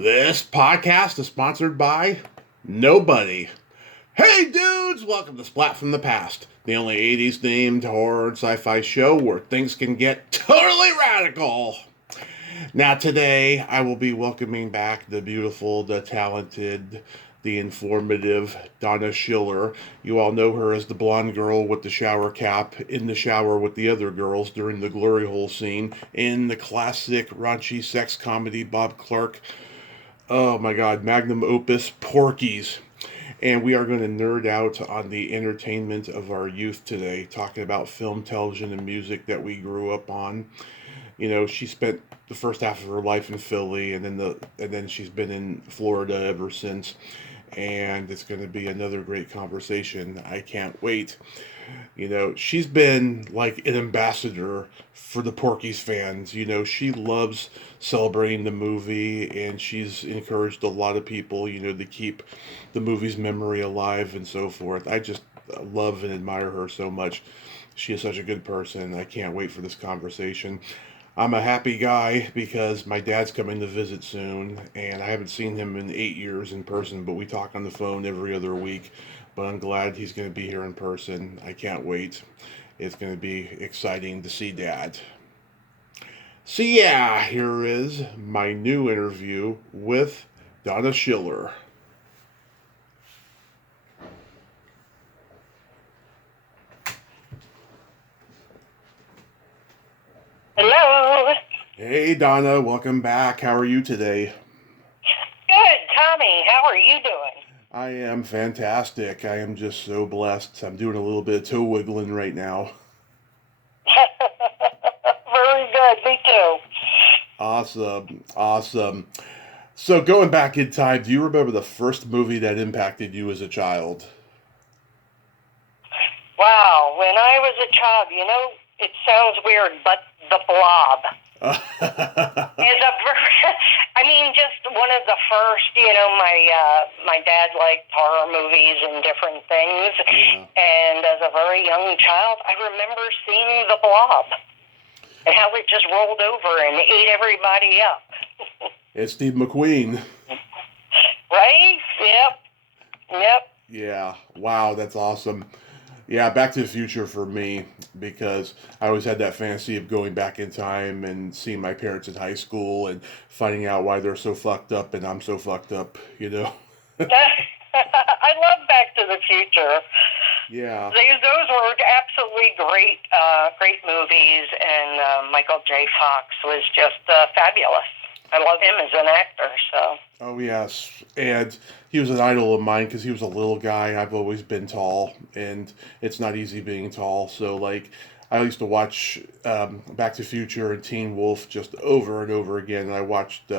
This podcast is sponsored by nobody. Hey dudes, welcome to Splat from the Past, the only 80s themed horror and sci-fi show where things can get totally radical. Now today I will be welcoming back the beautiful, the talented, the informative Donna Schiller. You all know her as the blonde girl with the shower cap in the shower with the other girls during the glory hole scene in the classic raunchy sex comedy Bob Clark, oh my god, magnum opus Porky's. And we are going to nerd out on the entertainment of our youth today, talking about film, television, and music that we grew up on. You know, she spent the first half of her life in Philly, and then she's been in Florida ever since. And it's going to be another great conversation. I can't wait. You know, she's been like an ambassador for the Porky's fans. You know, she loves celebrating the movie, and she's encouraged a lot of people, you know, to keep the movie's memory alive and so forth. I just love and admire her so much. She is such a good person. I can't wait for this conversation. I'm a happy guy because my dad's coming to visit soon, and I haven't seen him in 8 years in person, but we talk on the phone every other week. But I'm glad he's going to be here in person. I can't wait. It's going to be exciting to see Dad. So, yeah, here is my new interview with Donna Schiller. Hello. Hey, Donna, welcome back. How are you today? Good, Tommy. How are you doing? I am fantastic. I am just so blessed. I'm doing a little bit of toe wiggling right now. Very good. Me too. Awesome. Awesome. So, going back in time, do you remember the first movie that impacted you as a child? Wow. When I was a child, you know, it sounds weird, but The Blob is I mean, just one of the first. You know, my dad liked horror movies and different things, Yeah. and as a very young child, I remember seeing The Blob and how it just rolled over and ate everybody up. It's Steve McQueen. Right? Yep. Yeah. Wow, that's awesome. Yeah, Back to the Future for me, because I always had that fantasy of going back in time and seeing my parents in high school and finding out why they're so fucked up and I'm so fucked up, you know? I love Back to the Future. Yeah. Those were absolutely great movies, and Michael J. Fox was just fabulous. I love him as an actor, so. Oh, yes. And he was an idol of mine because he was a little guy. I've always been tall, and it's not easy being tall. So, like, I used to watch Back to the Future and Teen Wolf just over and over again. And I watched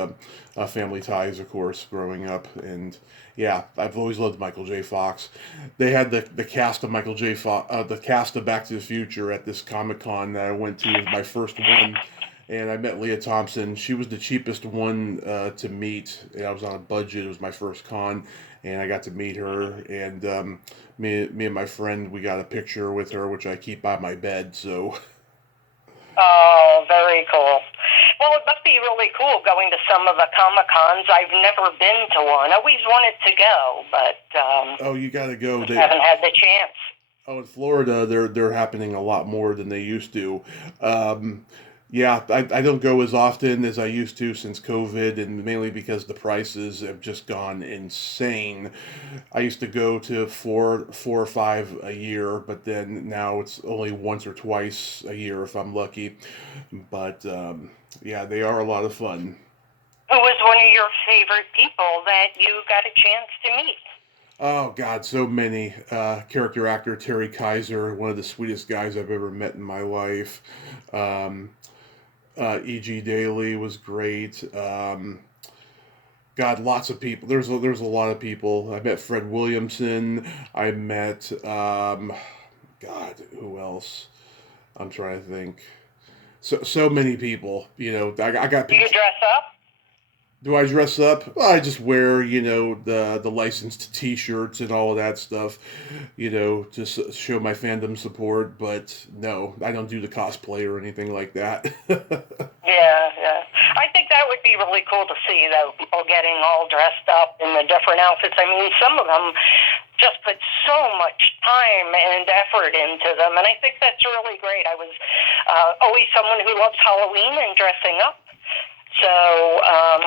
Family Ties, of course, growing up. And, yeah, I've always loved Michael J. Fox. They had the cast of the cast of Back to the Future at this Comic-Con that I went to. It was my first one. And I met Leah Thompson. She was the cheapest one to meet. And I was on a budget. It was my first con, and I got to meet her. And me and my friend, we got a picture with her, which I keep by my bed. So. Oh, very cool. Well, it must be really cool going to some of the Comic-Cons. I've never been to one. I always wanted to go, but Oh, you got to go. They haven't had the chance. Oh, in Florida, they're happening a lot more than they used to. Yeah, I don't go as often as I used to since COVID, and mainly because the prices have just gone insane. I used to go to four or five a year, but then now it's only once or twice a year if I'm lucky. But yeah, they are a lot of fun. Who was one of your favorite people that you got a chance to meet? Oh God, so many. Character actor Terry Kaiser, one of the sweetest guys I've ever met in my life. E.G. Daily was great. God, lots of people. There's a lot of people. I met Fred Williamson. I met God, who else? I'm trying to think. So many people. You know, I got. Do you dress up? Do I dress up? Well, I just wear, you know, the licensed T-shirts and all of that stuff, you know, to show my fandom support. But no, I don't do the cosplay or anything like that. Yeah. I think that would it'd be really cool to see, though, people getting all dressed up in the different outfits. I mean, some of them just put so much time and effort into them, and I think that's really great. I was always someone who loves Halloween and dressing up, so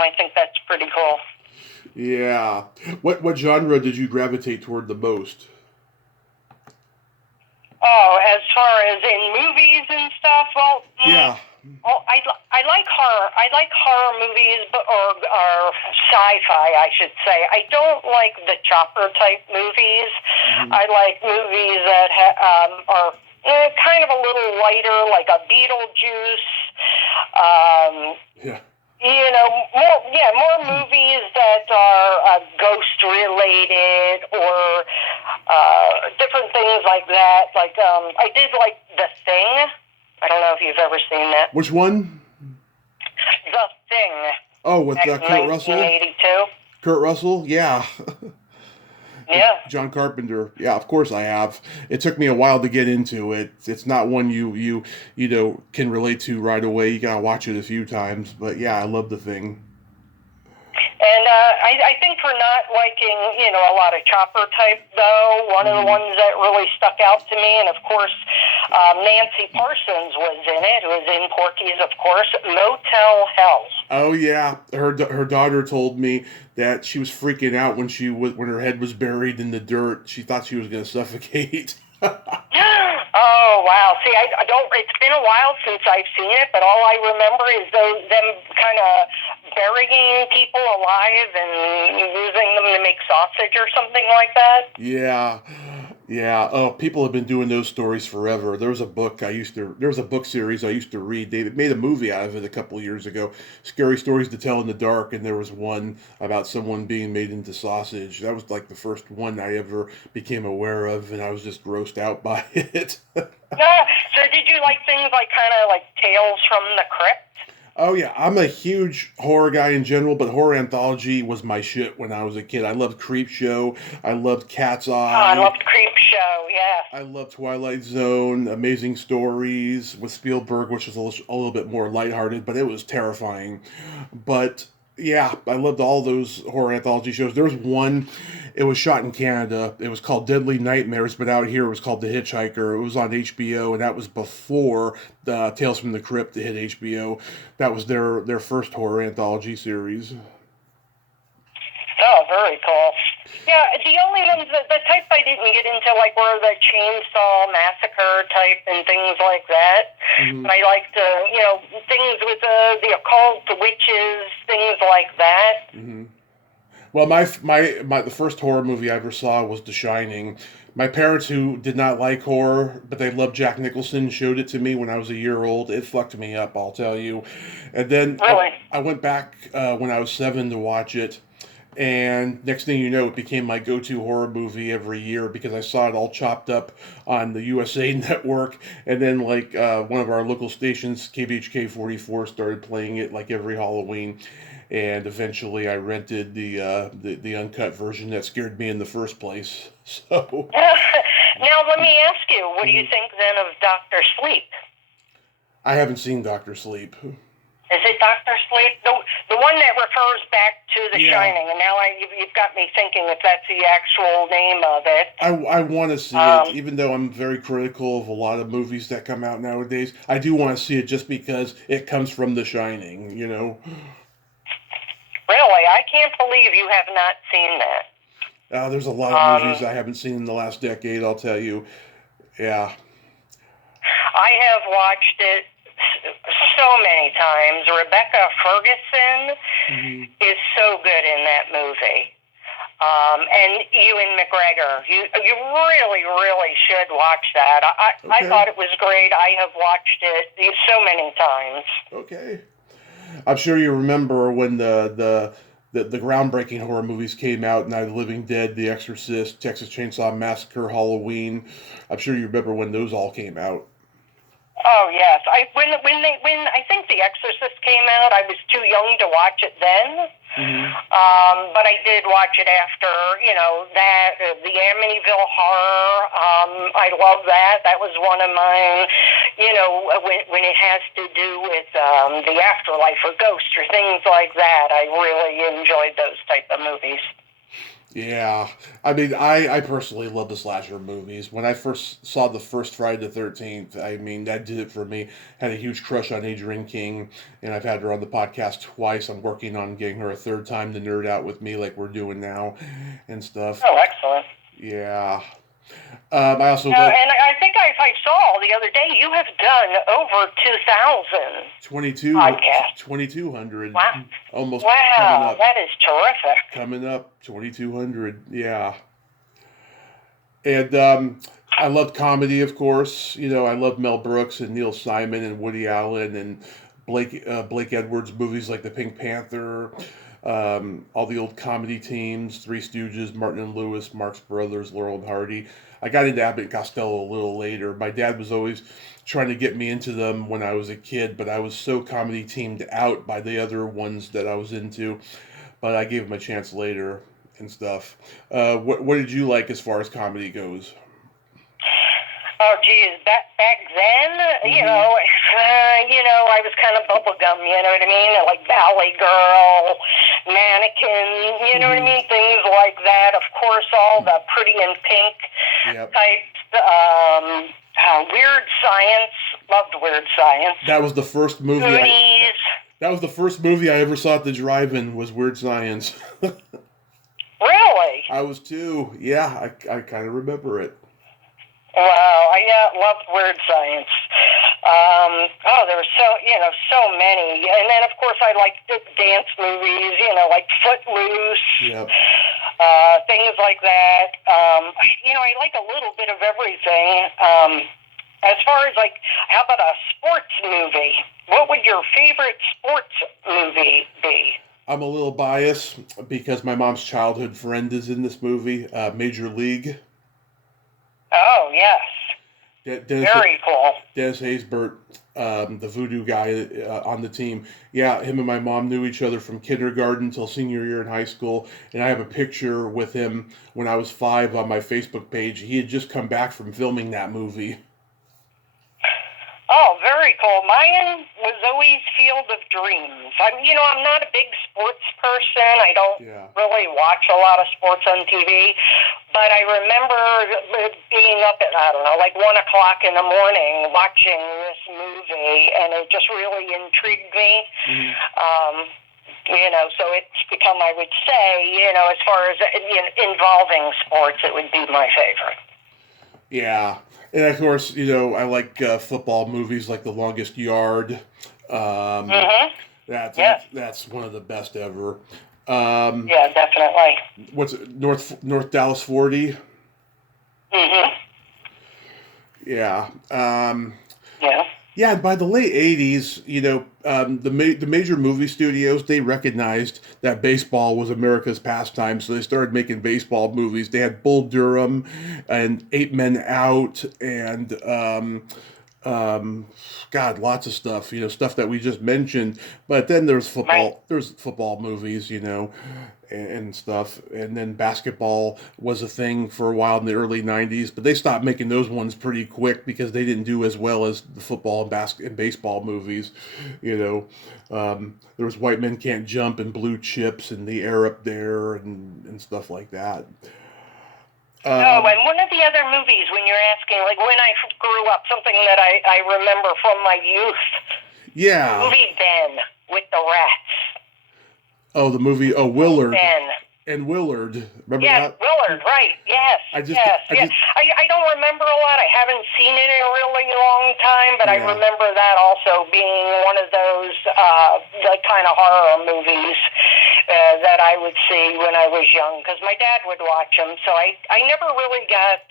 I think that's pretty cool. Yeah. What genre did you gravitate toward the most? Oh, as far as in movies and stuff, well, Yeah. well, I like horror. I like horror movies, or sci-fi, I should say. I don't like the chopper type movies. Mm-hmm. I like movies that are kind of a little lighter, like a Beetlejuice. Yeah. You know, more movies that are ghost related or different things like that. Like I did like The Thing. I don't know if you've ever seen that. Which one? The Thing. Oh, with Kurt Russell? 1982. Kurt Russell? Yeah. Yeah. John Carpenter. Yeah, of course I have. It took me a while to get into it. It's not one you know can relate to right away. You gotta watch it a few times. But yeah, I love The Thing. And I think for not liking, a lot of chopper type, though, one of the ones that really stuck out to me, and of course, Nancy Parsons was in it, who was in Porky's, of course, Motel Hell. Oh yeah, her daughter told me that she was freaking out when when her head was buried in the dirt. She thought she was going to suffocate. Oh wow! See, I don't. It's been a while since I've seen it, but all I remember is them kind of burying people alive and using them to make sausage or something like that. Yeah. Oh, people have been doing those stories forever. There was a book series I used to read. They made a movie out of it a couple years ago. Scary Stories to Tell in the Dark, and there was one about someone being made into sausage. That was like the first one I ever became aware of, and I was just grossed out by it. So did you like things like kind of like Tales from the Crypt? Oh yeah, I'm a huge horror guy in general, but horror anthology was my shit when I was a kid. I loved Creepshow. I loved Cat's Eye. Oh, I loved Creepshow, yeah. I loved Twilight Zone, Amazing Stories with Spielberg, which was a little bit more lighthearted, but it was terrifying. But yeah, I loved all those horror anthology shows. There was one, it was shot in Canada. It was called Deadly Nightmares, but out here it was called The Hitchhiker. It was on HBO, and that was before the Tales from the Crypt hit HBO. That was their first horror anthology series. Oh, very cool. Yeah, the only ones, the type I didn't get into, like, were the Chainsaw Massacre type and things like that. Mm-hmm. I liked, things with the occult, the witches, things like that. Mm-hmm. Well, the first horror movie I ever saw was The Shining. My parents, who did not like horror, but they loved Jack Nicholson, showed it to me when I was a year old. It fucked me up, I'll tell you. And then really? I went back when I was 7 to watch it. And next thing you know, it became my go-to horror movie every year because I saw it all chopped up on the USA Network. And then, one of our local stations, KBHK 44, started playing it like every Halloween. And eventually I rented the uncut version that scared me in the first place. So now let me ask you, what do you think then of Dr. Sleep? I haven't seen Dr. Sleep. Is it Dr. Sleep? The one that refers back to The Shining, and now you've got me thinking if that's the actual name of it. I want to see it, even though I'm very critical of a lot of movies that come out nowadays. I do want to see it just because it comes from The Shining, Really? I can't believe you have not seen that. There's a lot of movies I haven't seen in the last decade, I'll tell you. Yeah. I have watched it so many times. Rebecca Ferguson is so good in that movie. And Ewan McGregor. You really, really should watch that. I thought it was great. I have watched it so many times. Okay. I'm sure you remember when the groundbreaking horror movies came out, Night of the Living Dead, The Exorcist, Texas Chainsaw Massacre, Halloween. I'm sure you remember when those all came out. Oh yes, when I think The Exorcist came out, I was too young to watch it then. But I did watch it after, the Amityville Horror. I love that. That was one of mine. when it has to do with the afterlife or ghosts or things like that. I really enjoyed those type of movies. Yeah, I mean, I personally love the slasher movies. When I first saw the first Friday the 13th, I mean, that did it for me. Had a huge crush on Adrienne King, and I've had her on the podcast twice. I'm working on getting her a third time to nerd out with me like we're doing now and stuff. Oh, excellent. Yeah. I also love And I think I saw the other day you have done over 2,000 podcasts. 2,200. Wow. Almost Wow, coming up. that is terrific. Coming up, 2,200. Yeah. And I loved comedy, of course. I love Mel Brooks and Neil Simon and Woody Allen and Blake Edwards movies like The Pink Panther, all the old comedy teams, Three Stooges, Martin and Lewis, Marx Brothers, Laurel and Hardy. I got into Abbott and Costello a little later. My dad was always trying to get me into them when I was a kid, but I was so comedy teamed out by the other ones that I was into. But I gave him a chance later and stuff. What did you like as far as comedy goes? Oh, geez, back then, I was kind of bubblegum, you know what I mean? Like Valley Girl, Mannequin, you know what I mean? Things like that. Of course, all the Pretty in Pink types. Weird Science, loved Weird Science. That was the first movie. Goonies. That was the first movie I ever saw at the drive-in. Was Weird Science. Really? I was too. Yeah, I kind of remember it. Wow, I loved Weird Science. There were so many. And then, of course, I liked dance movies, like Footloose, things like that. I like a little bit of everything. As far as, how about a sports movie? What would your favorite sports movie be? I'm a little biased because my mom's childhood friend is in this movie, Major League. Oh, yes. Very cool. Dennis Haysbert, the voodoo guy on the team. Yeah, him and my mom knew each other from kindergarten till senior year in high school. And I have a picture with him when I was 5 on my Facebook page. He had just come back from filming that movie. Oh, very cool. Mine was always Field of Dreams. I'm not a big sports person. I don't really watch a lot of sports on TV. But I remember being up at, 1 o'clock in the morning watching this movie, and it just really intrigued me. Mm-hmm. So it's become, I would say, as far as involving sports, it would be my favorite. Yeah. And of course, I like football movies like The Longest Yard. That's one of the best ever. Yeah, definitely. What's it, North Dallas 40? Mm-hmm. Yeah. Yeah. Yeah, by the late 80s, the major movie studios, they recognized that baseball was America's pastime, so they started making baseball movies. They had Bull Durham and 8 Men Out and, lots of stuff, stuff that we just mentioned. But then there's football, there's football movies, and stuff. And then basketball was a thing for a while in the early 90s, but they stopped making those ones pretty quick because they didn't do as well as the football and baseball movies. There was White Men Can't Jump and Blue Chips and The Air Up There and stuff like that. And one of the other movies, when you're asking, when I grew up, something that I remember from my youth. Yeah. The movie Ben with the rats. Oh, the movie, Willard. Ben. And Willard. Remember Yes, that? Willard, right. Yes. I don't remember a lot. I haven't seen it in a really long time, but I remember that also being one of those kind of horror movies that I would see when I was young, because my dad would watch them. So I never really got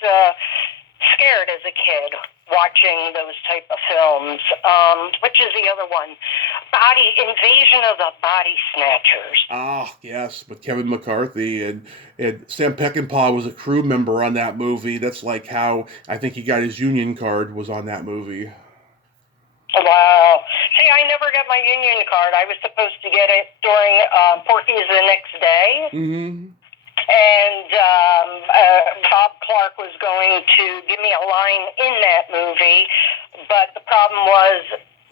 scared as a kid watching those type of films. Which is the other one? Invasion of the Body Snatchers. Ah, yes, with Kevin McCarthy and Sam Peckinpah was a crew member on that movie. That's like how I think he got his union card, was on that movie. Wow. See, I never got my union card. I was supposed to get it during Porky's the next day. Mm-hmm. And Bob Clark was going to give me a line in that movie, but the problem was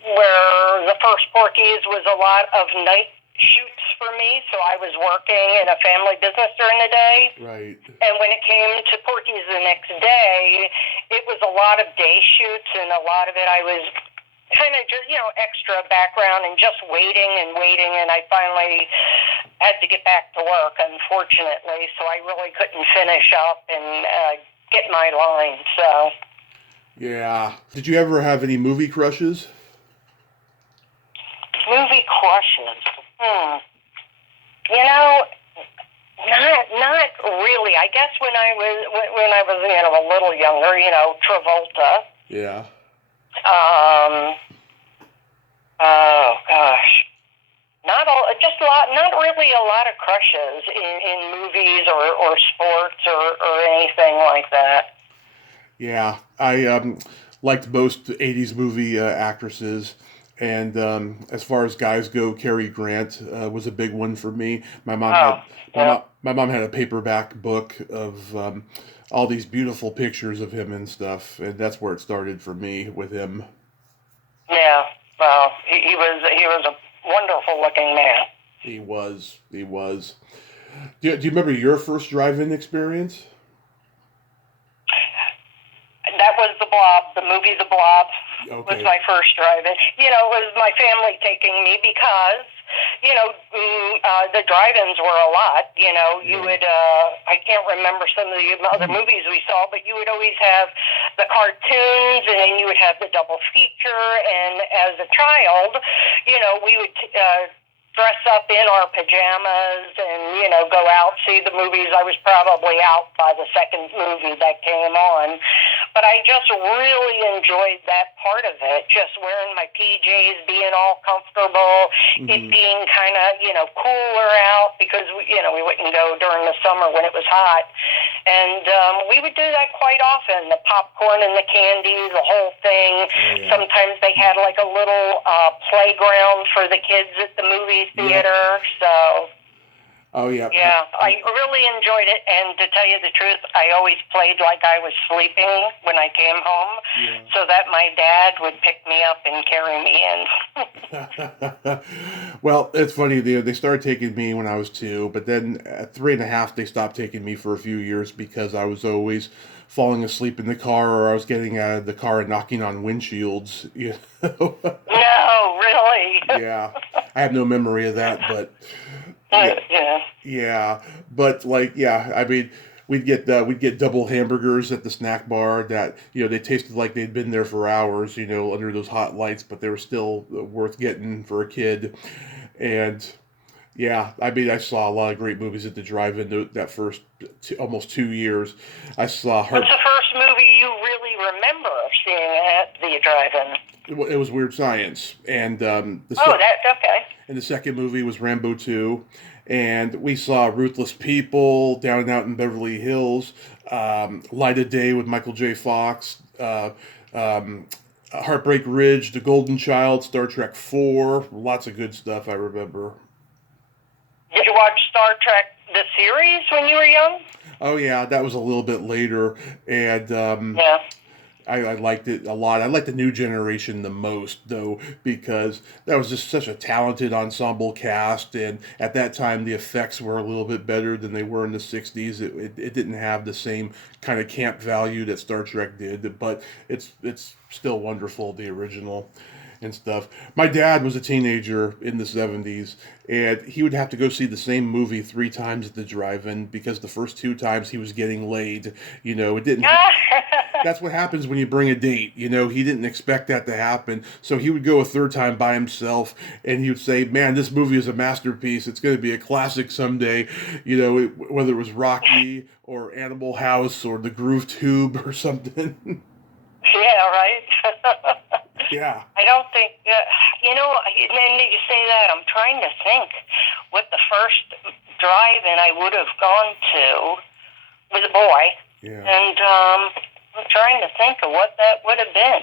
where the first Porky's was a lot of night shoots for me, so I was working in a family business during the day. Right. And when it came to Porky's the next day, it was a lot of day shoots, and a lot of it I was kind of just, extra background and just waiting, and I finally had to get back to work, unfortunately, so I really couldn't finish up and get my line, so. Yeah. Did you ever have any movie crushes? Movie crushes. Not really. I guess when I was a little younger, Travolta. Yeah. Oh gosh. Not really a lot of crushes in movies or sports or anything like that. Yeah, I liked most 80s movie actresses. And as far as guys go, Cary Grant was a big one for me. My mom had a paperback book of all these beautiful pictures of him and stuff, and that's where it started for me with him. Yeah, well, he was a wonderful looking man. He was. Do you remember your first drive-in experience? That was The Blob, the movie The Blob. Okay. Was my first drive-in. It was my family taking me because, the drive-ins were a lot. You would, I can't remember some of the other movies we saw, but you would always have the cartoons, and then you would have the double feature, and as a child, we would dress up in our pajamas and, go out, see the movies. I was probably out by the second movie that came on. But I just really enjoyed that part of it, just wearing my PJs, being all comfortable, it being kind of, cooler out because, we wouldn't go during the summer when it was hot. And we would do that quite often, the popcorn and the candy, the whole thing. Yeah. Sometimes they had like a little playground for the kids at the movie theater, so... Oh, yeah. Yeah, I really enjoyed it, and to tell you the truth, I always played like I was sleeping when I came home, so that my dad would pick me up and carry me in. Well, it's funny, they started taking me when I was 2, but then at 3.5, they stopped taking me for a few years because I was always falling asleep in the car, or I was getting out of the car and knocking on windshields, No, really? Yeah, I have no memory of that, but... Yeah, but I mean, we'd get double hamburgers at the snack bar that they tasted like they'd been there for hours, under those hot lights, but they were still worth getting for a kid. And yeah, I mean, I saw a lot of great movies at the drive-in that first almost 2 years. I saw. What's the first movie you really remember seeing at the drive-in? It was Weird Science, and that's okay. And the second movie was Rambo 2, and we saw Ruthless People, Down and Out in Beverly Hills, Light of Day with Michael J. Fox, Heartbreak Ridge, The Golden Child, Star Trek 4, lots of good stuff I remember. Did you watch Star Trek the series when you were young? Oh yeah, that was a little bit later, and I liked it a lot. I liked the new generation the most, though, because that was just such a talented ensemble cast, and at that time the effects were a little bit better than they were in the 60s. It didn't have the same kind of camp value that Star Trek did, but it's still wonderful, the original and stuff. My dad was a teenager in the 70s, and he would have to go see the same movie 3 times at the drive-in because the first 2 times he was getting laid. It didn't... That's what happens when you bring a date. He didn't expect that to happen. So he would go a 3rd time by himself, and he would say, man, this movie is a masterpiece. It's going to be a classic someday. Whether it was Rocky or Animal House or The Groove Tube or something. Yeah, right? Yeah. I don't think, and you say that, I'm trying to think what the first drive-in I would have gone to with a boy. Yeah. And I'm trying to think of what that would have been.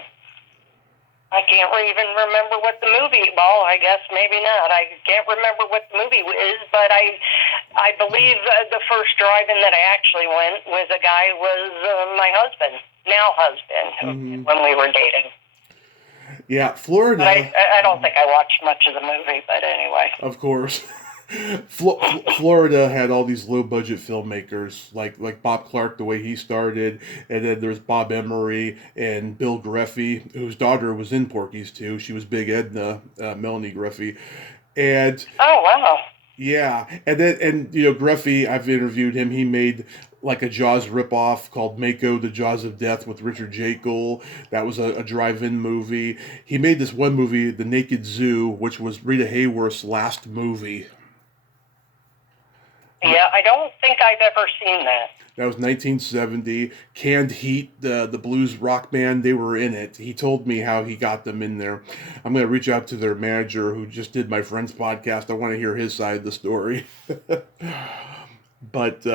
I can't even remember what the movie, well, I guess maybe not. I can't remember what the movie is, but I believe the first drive-in that I actually went with a guy was my husband, now husband, when we were dating. Yeah, Florida. But I don't think I watched much of the movie, but anyway. Of course. Florida had all these low budget filmmakers like Bob Clark, the way he started, and then there's Bob Emery and Bill Greffy, whose daughter was in Porky's too. She was Big Edna, Melanie Greffy, and Oh, wow. yeah, and Greffy, I've interviewed him. He made like a Jaws ripoff called Mako: The Jaws of Death with Richard Jekyll. That was a drive-in movie. He made this one movie, The Naked Zoo, which was Rita Hayworth's last movie. Yeah, I don't think I've ever seen that. That was 1970. Canned Heat, the blues rock band, they were in it. He told me how he got them in there. I'm going to reach out to their manager who just did my friend's podcast. I want to hear his side of the story. But,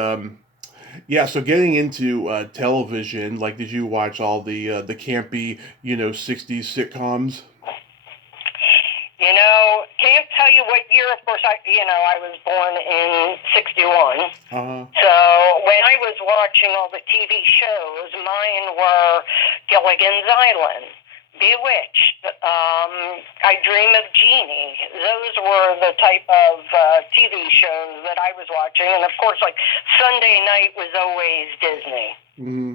yeah, so getting into television, like, did you watch all the campy, 60s sitcoms? Can't tell you what year. Of course, I was born in 61. Uh-huh. So when I was watching all the TV shows, mine were Gilligan's Island, Bewitched, I Dream of Jeannie. Those were the type of TV shows that I was watching. And, of course, like Sunday night was always Disney. Mm-hmm.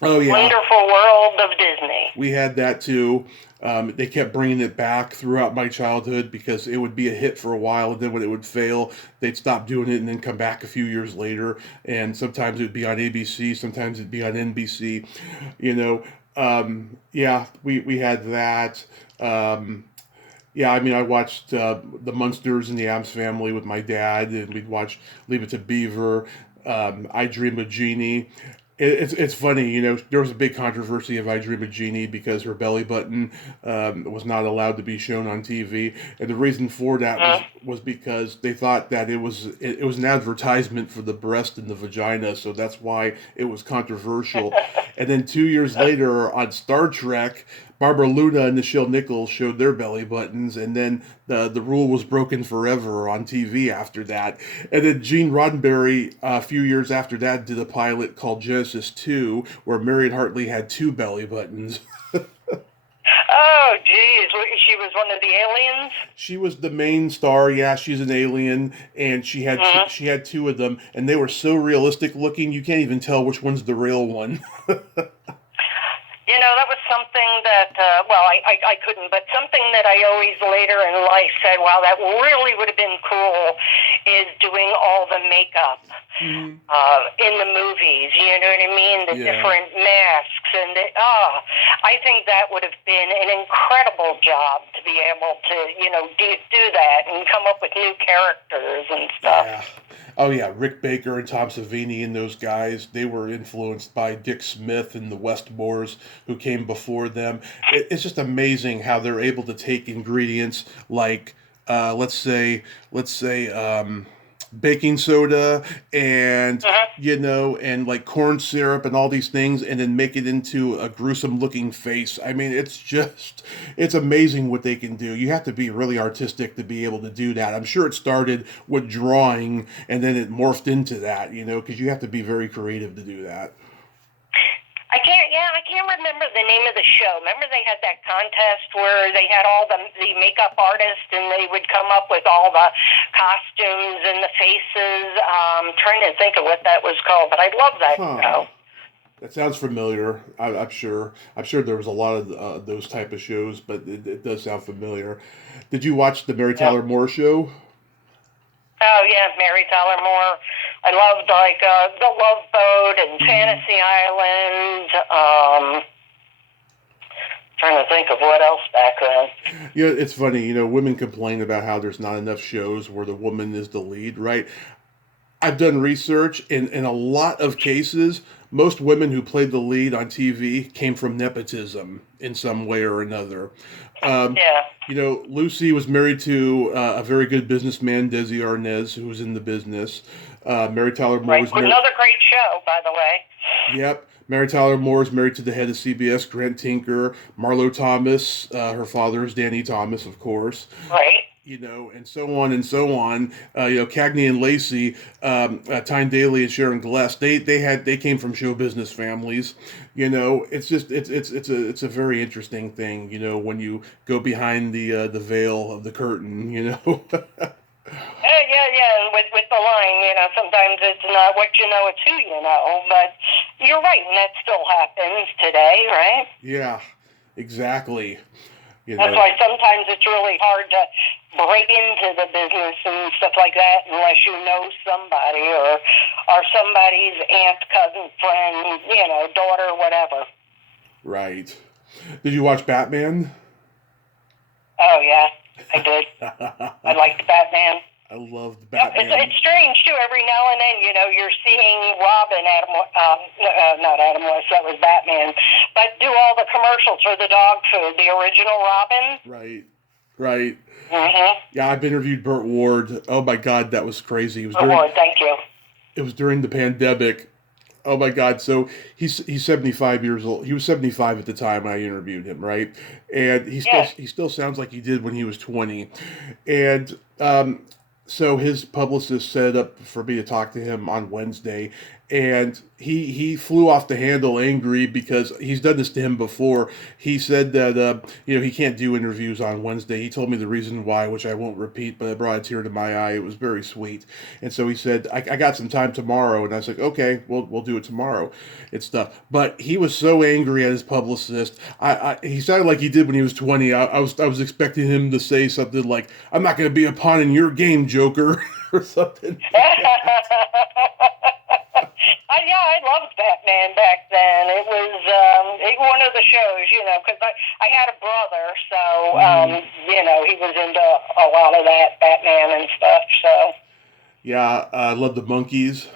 Oh, yeah. Wonderful World of Disney. We had that, too. They kept bringing it back throughout my childhood because it would be a hit for a while, and then when it would fail, they'd stop doing it and then come back a few years later. And sometimes it would be on ABC, sometimes it'd be on NBC. Yeah, we had that. Yeah, I mean, I watched the Munsters and the Addams Family with my dad, and we'd watch Leave It to Beaver, I Dream of Jeannie. It's funny, there was a big controversy of I Dream of Jeannie because her belly button was not allowed to be shown on TV, and the reason for that was because they thought that it was an advertisement for the breast and the vagina, so that's why it was controversial. And then 2 years later on Star Trek, Barbara Luna and Nichelle Nichols showed their belly buttons, and then the rule was broken forever on TV after that. And then Gene Roddenberry, a few years after that, did a pilot called Genesis 2, where Marion Hartley had two belly buttons. Oh, geez. She was one of the aliens? She was the main star. Yeah, she's an alien, and she had she had two of them, and they were so realistic looking, you can't even tell which one's the real one. That was something that, I couldn't, but something that I always later in life said, wow, that really would have been cool, is doing all the makeup in the movies, you know what I mean? The different masks, and I think that would have been an incredible job to be able to, do that and come up with new characters and stuff. Yeah. Oh, yeah, Rick Baker and Tom Savini and those guys, they were influenced by Dick Smith and the Westmores who came before them. It's just amazing how they're able to take ingredients like, let's say, baking soda and, and like corn syrup and all these things, and then make it into a gruesome looking face. I mean, it's amazing what they can do. You have to be really artistic to be able to do that. I'm sure it started with drawing and then it morphed into that, because you have to be very creative to do that. I can't remember the name of the show. Remember they had that contest where they had all the makeup artists and they would come up with all the costumes and the faces. I'm trying to think of what that was called, but I love that show. That sounds familiar. I'm sure there was a lot of those type of shows, but it does sound familiar. Did you watch the Mary Tyler Moore Show? Oh, yeah, Mary Tyler Moore. I loved, The Love Boat and Fantasy Island. Trying to think of what else back then. Yeah, it's funny. Women complain about how there's not enough shows where the woman is the lead, right? I've done research, in a lot of cases, most women who played the lead on TV came from nepotism in some way or another. Lucy was married to a very good businessman, Desi Arnaz, who was in the business. Mary Tyler Moore was married. Another great show, by the way. Yep. Mary Tyler Moore is married to the head of CBS, Grant Tinker. Marlo Thomas, her father is Danny Thomas, of course. Right. and so on and so on. Cagney and Lacey, Tyne Daly and Sharon Gless, they came from show business families. It's just it's a very interesting thing. When you go behind the veil of the curtain. Yeah, yeah, yeah. And with the line, sometimes it's not what you know, it's who you know. But you're right, and that still happens today, right? Yeah, exactly. That's why sometimes it's really hard to break into the business and stuff like that unless you know somebody or somebody's aunt, cousin, friend, daughter, whatever. Right. Did you watch Batman? Oh, yeah, I did. I liked Batman. I loved Batman. It's strange, too. Every now and then, you're seeing Robin, not Adam West, that was Batman, but do all the commercials for the dog food, the original Robin. Right. Mm-hmm. Yeah, I've interviewed Burt Ward. Oh, my God, that was crazy. Burt Ward, thank you. It was during the pandemic. Oh, my God. So he's 75 years old. He was 75 at the time I interviewed him, right? And he still sounds like he did when he was 20. And so his publicist set up for me to talk to him on Wednesday, and he flew off the handle angry because he's done this to him before. He said that he can't do interviews on Wednesday. He told me the reason why, which I won't repeat, but it brought a tear to my eye. It was very sweet. And so he said, I got some time tomorrow, and I was like, okay, we'll do it tomorrow. It's stuff. But he was so angry at his publicist. He sounded like he did when he was 20. I was expecting him to say something like, "I'm not going to be a pawn in your game, Joker," or something. I loved Batman back then. It was one of the shows, because I had a brother, so, he was into a lot of that Batman and stuff, so. Yeah, I love the Monkees.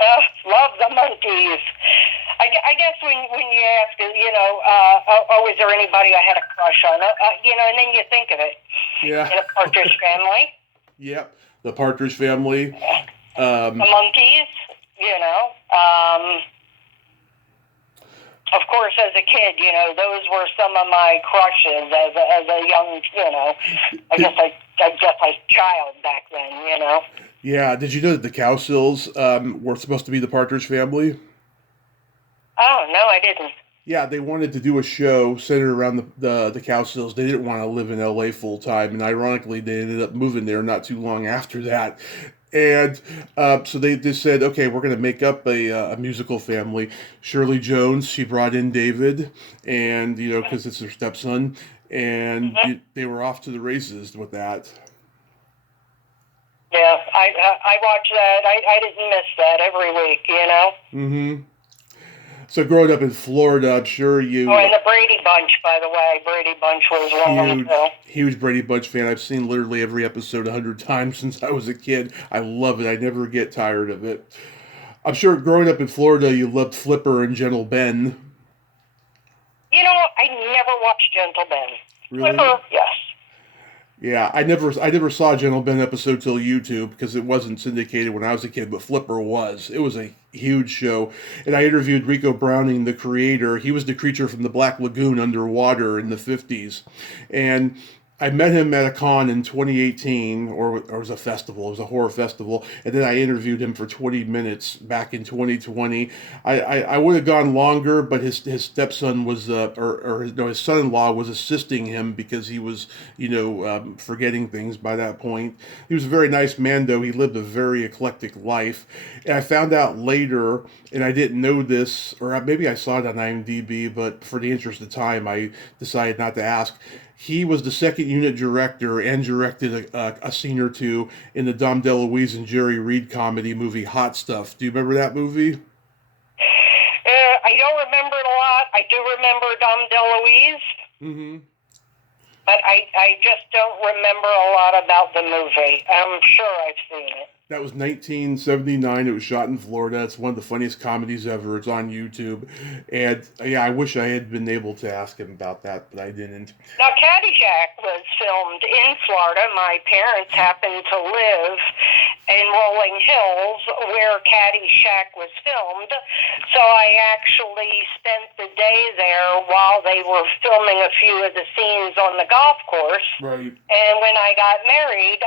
Love the Monkees. I guess when you ask, is there anybody I had a crush on? And then you think of it. Yeah. The Partridge Family. Yep, the Partridge Family. The Monkees. Of course, as a kid, those were some of my crushes as a young, I guess a child back then, Yeah, did you know that the Cowsills were supposed to be the Partridge Family? Oh, no, I didn't. Yeah, they wanted to do a show centered around the Cowsills. They didn't want to live in L.A. full time, and ironically, they ended up moving there not too long after that. And so they just said, okay, we're going to make up a musical family. Shirley Jones, she brought in David, and, because it's her stepson, and they were off to the races with that. Yeah, I watch that. I didn't miss that every week, Mm-hmm. So growing up in Florida, I'm sure you... Oh, and the Brady Bunch, by the way. Brady Bunch was one. Huge Brady Bunch fan. I've seen literally every episode 100 times since I was a kid. I love it. I never get tired of it. I'm sure growing up in Florida, you loved Flipper and Gentle Ben. I never watched Gentle Ben. Really? Flipper, yes. Yeah, I never saw a Gentle Ben episode till YouTube because it wasn't syndicated when I was a kid, but Flipper was. It was a huge show. And I interviewed Rico Browning, the creator. He was the creature from the Black Lagoon underwater in the 50s. And I met him at a con in 2018, or it was a festival. It was a horror festival, and then I interviewed him for 20 minutes back in 2020. I would have gone longer, but his stepson was, his son-in-law was assisting him because he was, forgetting things by that point. He was a very nice man, though. He lived a very eclectic life, and I found out later, and I didn't know this, or maybe I saw it on IMDb, but for the interest of time, I decided not to ask. He was the second unit director and directed a scene or two in the Dom DeLuise and Jerry Reed comedy movie Hot Stuff. Do you remember that movie? I don't remember it a lot. I do remember Dom DeLuise. Mm-hmm. But I just don't remember a lot about the movie. I'm sure I've seen it. That was 1979. It was shot in Florida. It's one of the funniest comedies ever. It's on YouTube. And, yeah, I wish I had been able to ask him about that, but I didn't. Now, Caddyshack was filmed in Florida. My parents happened to live in Rolling Hills, where Caddyshack was filmed. So I actually spent the day there while they were filming a few of the scenes on the golf course. Right. And when I got married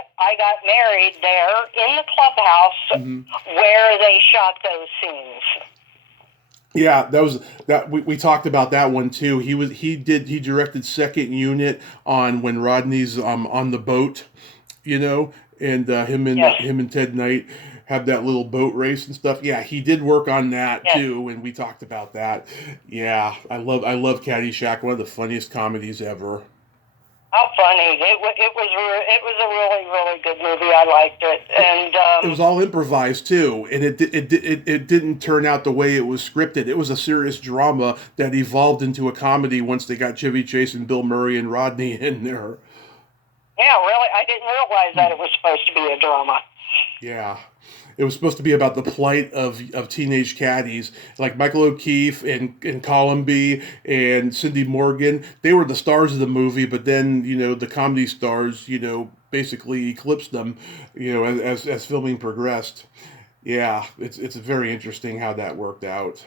there in the clubhouse where they shot those scenes. Yeah, we talked about that one too. He directed Second Unit on when Rodney's on the boat, and him and Ted Knight have that little boat race and stuff. Yeah, he did work on that too, and we talked about that. Yeah, I love Caddyshack, one of the funniest comedies ever. How funny! It was a really, really good movie. I liked it, and it was all improvised too, and it didn't turn out the way it was scripted. It was a serious drama that evolved into a comedy once they got Chevy Chase and Bill Murray and Rodney in there. Yeah, really, I didn't realize that it was supposed to be a drama. Yeah. It was supposed to be about the plight of teenage caddies, like Michael O'Keefe and Columby and Cindy Morgan. They were the stars of the movie, but then, the comedy stars, basically eclipsed them, as filming progressed. Yeah, it's very interesting how that worked out.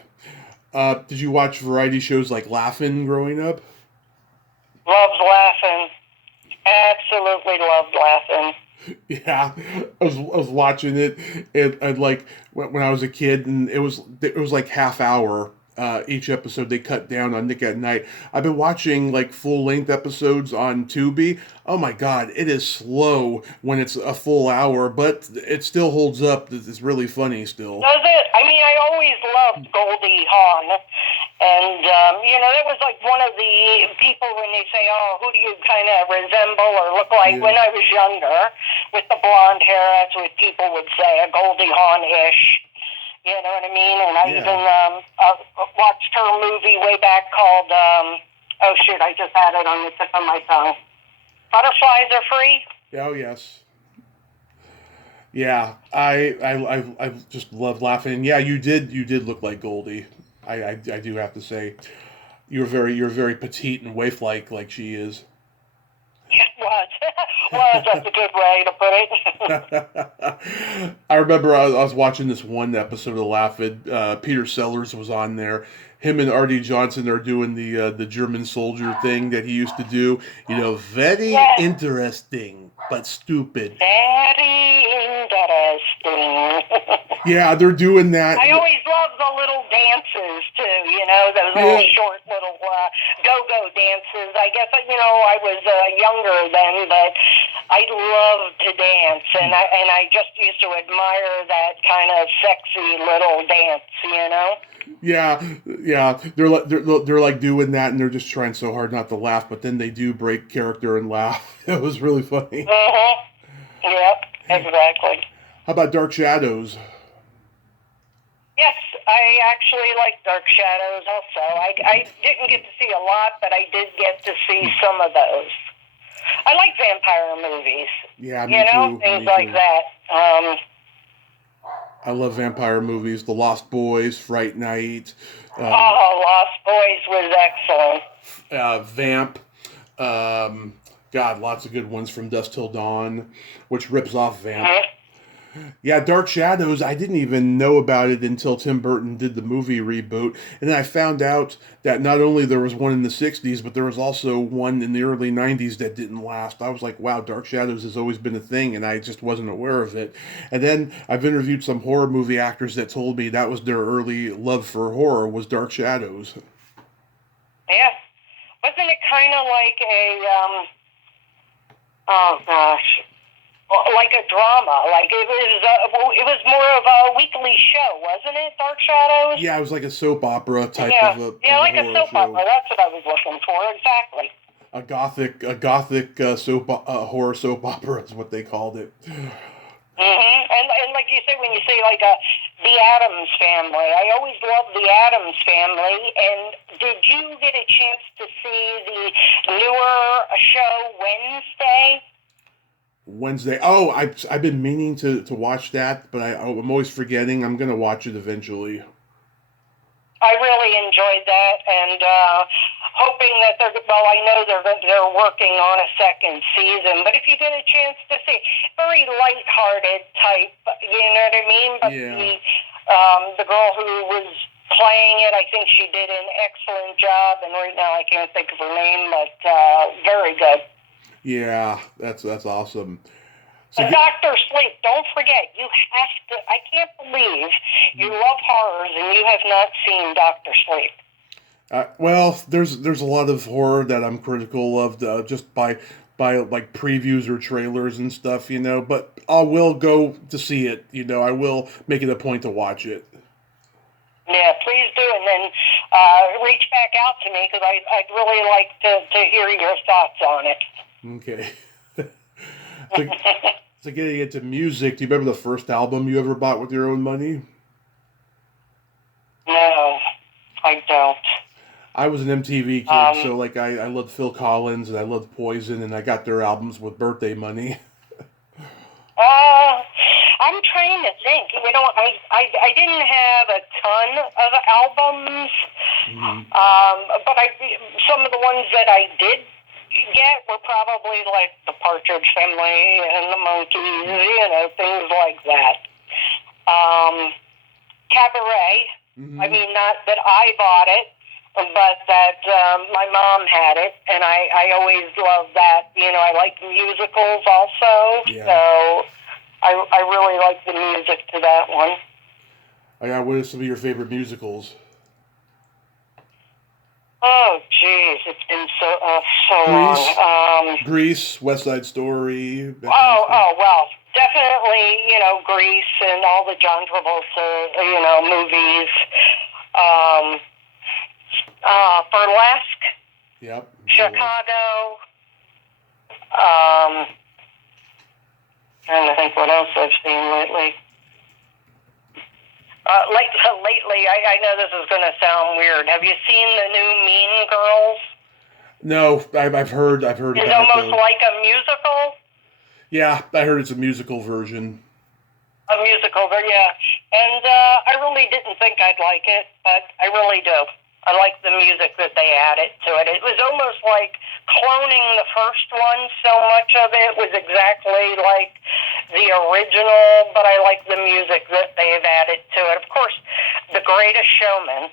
Did you watch variety shows like Laugh-In growing up? Loved Laugh-In. Absolutely loved Laugh-In. Yeah, I was watching it, and like when I was a kid, and it was like half hour each episode. They cut down on Nick at Night. I've been watching like full length episodes on Tubi. Oh my God, it is slow when it's a full hour, but it still holds up. It's really funny still. Does it? I mean, I always loved Goldie Hawn. And, that was like one of the people when they say, oh, who do you kind of resemble or look like? When I was younger, with the blonde hair, that's what people would say, a Goldie Hawn-ish. You know what I mean? And I even watched her movie way back called, I just had it on the tip of my tongue. Butterflies Are Free? Oh, yes. Yeah, I just love laughing. Yeah, you did look like Goldie. I do have to say, you're very petite and waif-like she is. Was that's a good way to put it. I remember I was watching this one episode of Laugh-In. Peter Sellers was on there. Him and Artie Johnson are doing the German soldier thing that he used to do. Very interesting, but stupid. Very interesting. Yeah, they're doing that. I always love the little dances, too, those little short little go-go dances. I guess, I was younger then, but I loved to dance, and I just used to admire that kind of sexy little dance, Yeah, they're like doing that, and they're just trying so hard not to laugh, but then they do break character and laugh. It was really funny. Yep, exactly. How about Dark Shadows? Yes, I actually like Dark Shadows also. I didn't get to see a lot, but I did get to see some of those. I like vampire movies. Yeah, me too. Things like that. I love vampire movies. The Lost Boys, Fright Night. Lost Boys was excellent. Vamp. God, lots of good ones from Dusk Till Dawn, which rips off Vamp. Yeah, Dark Shadows, I didn't even know about it until Tim Burton did the movie reboot. And then I found out that not only there was one in the 60s, but there was also one in the early 90s that didn't last. I was like, wow, Dark Shadows has always been a thing, and I just wasn't aware of it. And then I've interviewed some horror movie actors that told me that was their early love for horror, was Dark Shadows. Yeah. Wasn't it kind of like like a drama? Like it was more of a weekly show, wasn't it? Dark Shadows. Yeah, it was like a soap opera type of a like a soap opera. That's what I was looking for. Exactly. A gothic horror soap opera is what they called it. And like you say, when you say like the Addams Family, I always loved the Addams Family. And did you get a chance to see the newer show Wednesday? Oh, I've been meaning to watch that, but I'm always forgetting. I'm going to watch it eventually. I really enjoyed that, and hoping that I know they're working on a second season. But if you get a chance to see, very lighthearted type, you know what I mean? But the girl who was playing it, I think she did an excellent job. And right now I can't think of her name, but very good. Yeah, that's awesome. So Dr. Sleep, don't forget, you have to, I can't believe you love horrors and you have not seen Dr. Sleep. Well, there's a lot of horror that I'm critical of just by like previews or trailers and stuff, but I will go to see it, I will make it a point to watch it. Yeah, please do, and then reach back out to me because I'd really like to hear your thoughts on it. Okay. So getting into music, do you remember the first album you ever bought with your own money? No, I don't. I was an MTV kid, so like I loved Phil Collins and I loved Poison, and I got their albums with birthday money. I'm trying to think. I didn't have a ton of albums, but some of the ones that I did get were probably like the Partridge Family and the Monkees, things like that. Cabaret. I mean, not that I bought it, but that my mom had it, and I always loved that. I like musicals also, so I really like the music to that one. What are some of your favorite musicals? Oh, jeez, it's been so long. Grease, West Side Story. Well, definitely, Grease and all the John Travolta, movies. Burlesque. Yep. Chicago. Trying to think what else I've seen lately. Lately, I know this is going to sound weird. Have you seen the new Mean Girls? No, I've heard It's about it. It's almost like a musical. Yeah, I heard it's a musical version. A musical, yeah. And I really didn't think I'd like it, but I really do. I like the music that they added to it. It was almost like cloning the first one. So much of it was exactly like the original, but I like the music that they've added to it. Of course, The Greatest Showman.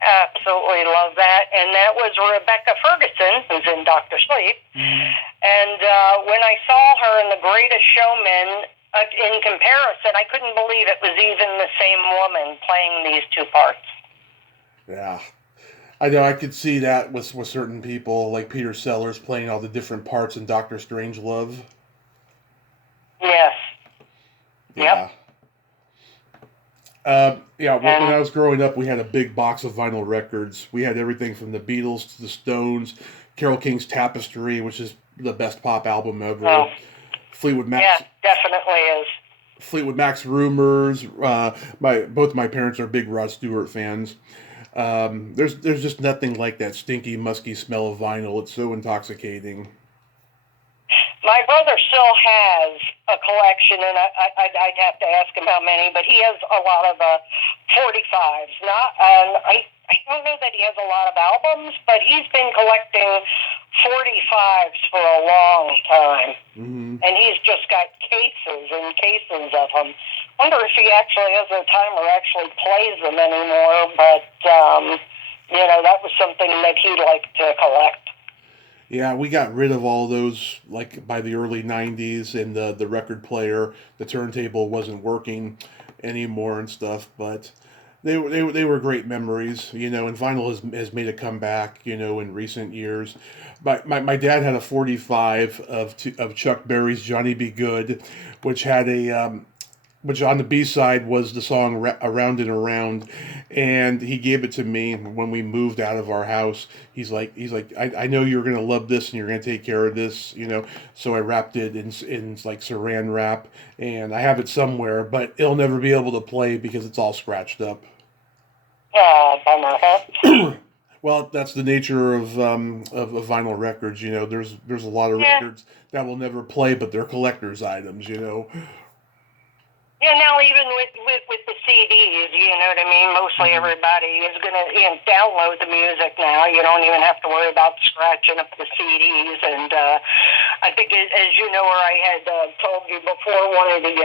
Absolutely love that. And that was Rebecca Ferguson, who's in Dr. Sleep. And when I saw her in The Greatest Showman, in comparison, I couldn't believe it was even the same woman playing these two parts. Yeah. I know, I could see that with certain people, like Peter Sellers playing all the different parts in Doctor Strangelove. Yes. Yeah. Yep. When I was growing up, we had a big box of vinyl records. We had everything from the Beatles to the Stones, Carole King's Tapestry, which is the best pop album ever. Oh. Fleetwood Mac. Yeah, definitely is. Fleetwood Mac's Rumors. Both my parents are big Rod Stewart fans. There's just nothing like that stinky, musky smell of vinyl. It's so intoxicating. My brother still has a collection, and I'd have to ask him how many, but he has a lot of 45s. I don't know that he has a lot of albums, but he's been collecting 45s for a long time. And he's just got cases and cases of them. Wonder if he actually has the time or actually plays them anymore, but, that was something that he liked to collect. Yeah, we got rid of all those like by the early 90s, and the record player, the turntable wasn't working anymore and stuff, but they were great memories, and vinyl has made a comeback, in recent years. My dad had a 45 of Chuck Berry's Johnny Be Good, which had which on the B-side was the song Around and Around, and he gave it to me when we moved out of our house. He's like, I know you're going to love this and you're going to take care of this, so I wrapped it in like saran wrap, and I have it somewhere, but it'll never be able to play because it's all scratched up. Bummer. Well, that's the nature of vinyl records, there's a lot of records that will never play, but they're collector's items, Yeah, now even with the CDs, you know what I mean? Mostly everybody is going to download the music now. You don't even have to worry about scratching up the CDs. And I think, as you know, or I had told you before, one of the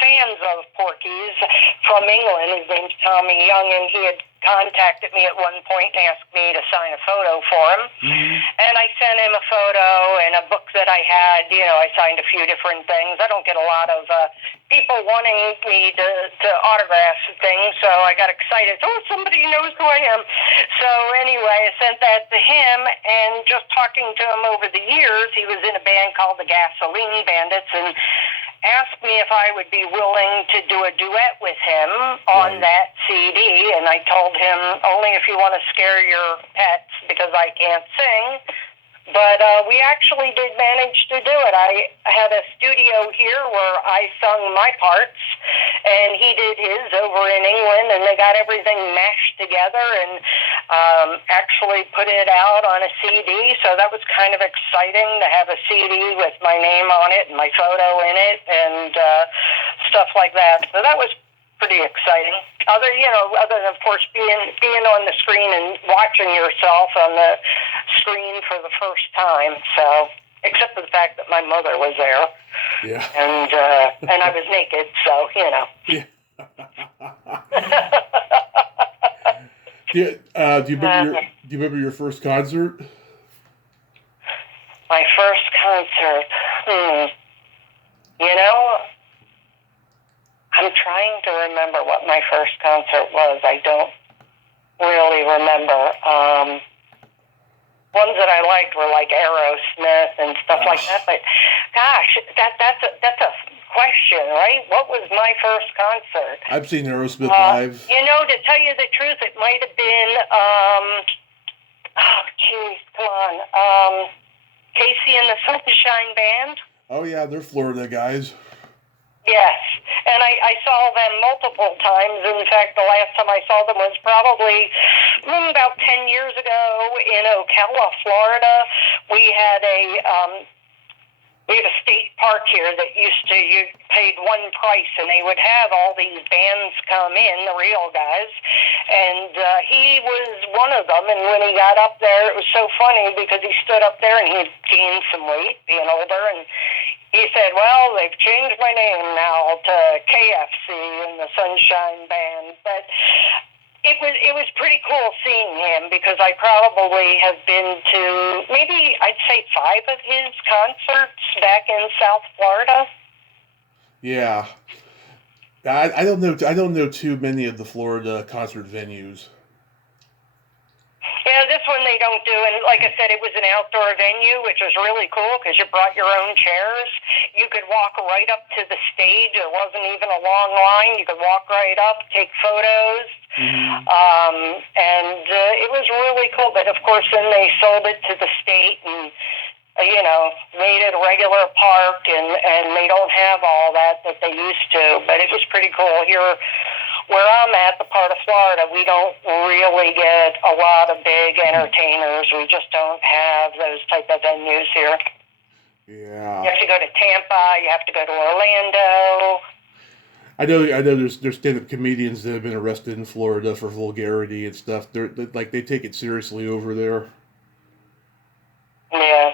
fans of Porky's from England, his name's Tommy Young, and he had contacted me at one point and asked me to sign a photo for him. And I sent him a photo and a book that I had. You know, I signed a few different things. I don't get a lot of people wanting me to autograph things, so I got excited. Oh, somebody knows who I am. So anyway, I sent that to him, and just talking to him over the years, he was in a band called the Gasoline Bandits, and asked me if I would be willing to do a duet with him on that CD, and I told him only if you want to scare your pets because I can't sing. But we actually did manage to do it. I had a studio here where I sung my parts, and he did his over in England, and they got everything mashed together and actually put it out on a CD. So that was kind of exciting to have a CD with my name on it and my photo in it and stuff like that. So that was pretty exciting. Other than of course being on the screen and watching yourself on the screen for the first time. So, except for the fact that my mother was there, and I was naked. So Do you remember your first concert? My first concert. I'm trying to remember what my first concert was. I don't really remember. Ones that I liked were like Aerosmith and stuff like that. But gosh, that's a question, right? What was my first concert? I've seen Aerosmith live. To tell you the truth, it might have been come on. Casey and the Sunshine Band. Oh yeah, they're Florida guys. Yes, and I saw them multiple times. In fact, the last time I saw them was probably about 10 years ago in Ocala, Florida. We had a state park here that you paid one price, and they would have all these bands come in, the real guys, and he was one of them. And when he got up there, it was so funny because he stood up there and he had gained some weight, being older, and he said, well, they've changed my name now to KFC and the Sunshine Band. But it was pretty cool seeing him because I probably have been to maybe I'd say 5 of his concerts back in South Florida. Yeah. I don't know too many of the Florida concert venues. Yeah, this one they don't do, and like I said, it was an outdoor venue, which was really cool because you brought your own chairs. You could walk right up to the stage. There wasn't even a long line. You could walk right up, take photos, and it was really cool. But of course, then they sold it to the state and made it a regular park, and they don't have all that they used to. But it was pretty cool here. Where I'm at, the part of Florida, we don't really get a lot of big entertainers. We just don't have those type of venues here. Yeah. You have to go to Tampa. You have to go to Orlando. I know. There's stand-up comedians that have been arrested in Florida for vulgarity and stuff. They take it seriously over there. Yeah.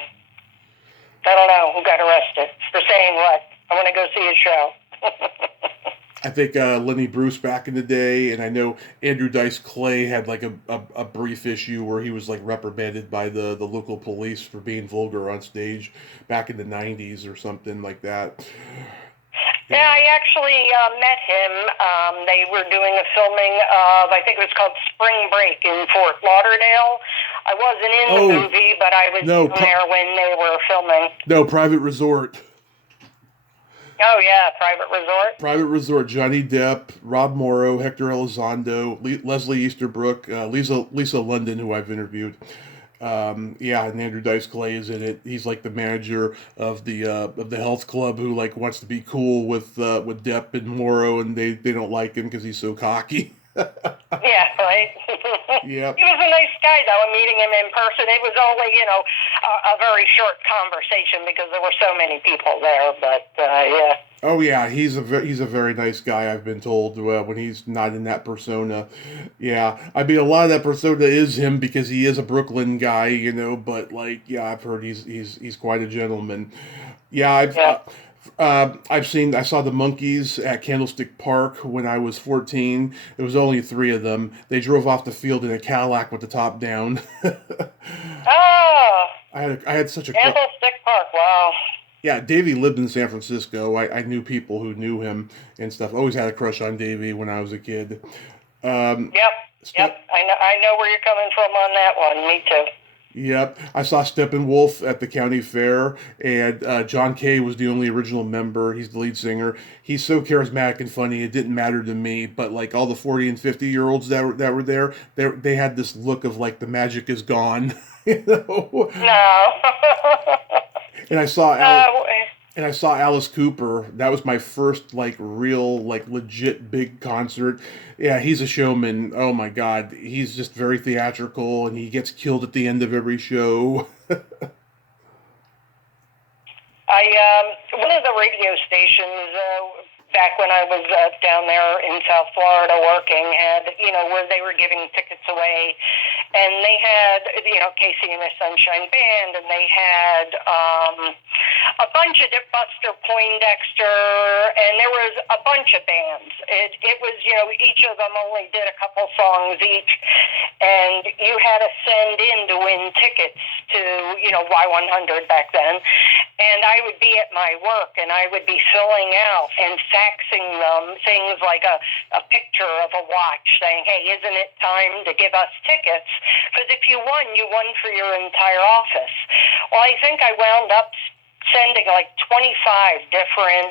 I don't know who got arrested for saying what. I want to go see a show. I think Lenny Bruce back in the day, and I know Andrew Dice Clay had like a brief issue where he was like reprimanded by the local police for being vulgar on stage back in the 90s or something like that. Yeah, I actually met him. They were doing a filming of, I think it was called Spring Break in Fort Lauderdale. I wasn't in the movie, but I was there when they were filming. No, Private Resort. Oh, yeah, Private Resort. Private Resort, Johnny Depp, Rob Morrow, Hector Elizondo, Leslie Easterbrook, Lisa London, who I've interviewed. And Andrew Dice Clay is in it. He's like the manager of the health club who like wants to be cool with Depp and Morrow, and they don't like him because he's so cocky. Yeah, right. Yep. He was a nice guy, though. Meeting him in person, it was only a very short conversation because there were so many people there. But yeah. Oh yeah, he's a very nice guy. I've been told when he's not in that persona. Yeah, I mean a lot of that persona is him because he is a Brooklyn guy, you know. But like, yeah, I've heard he's quite a gentleman. Yeah, Yeah. I saw the Monkees at Candlestick Park when I was 14. There was only three of them. They drove off the field in a Cadillac with the top down. Oh, I had such a Candlestick Park. Wow. yeah, Davey lived in San Francisco. I knew people who knew him and stuff. Always had a crush on Davey when I was a kid. Um, Yep. Step, Yep. I know where you're coming from on that one. Me too. yep, I saw Steppenwolf at the county fair, and John Kay was the only original member. He's the lead singer. He's so charismatic and funny. It didn't matter to me, but like all the 40 and 50-year-olds that were there, they had this look of like the magic is gone, you know. No. And I saw uh, And I saw Alice Cooper. That was my first like real like legit big concert. Yeah, he's a showman. Oh my god, he's just very theatrical, and he gets killed at the end of every show. One of the radio stations back when I was down there in South Florida working had, where they were giving tickets away, and they had, Casey and the Sunshine Band, and they had a bunch of Buster Poindexter, and there was a bunch of bands. It was, each of them only did a couple songs each, and you had to send in to win tickets to, Y100 back then. And I would be at my work, and I would be filling out and faxing them things like a picture of a watch saying, hey, isn't it time to give us tickets? Because if you won for your entire office. Well, I think I wound up sending like 25 different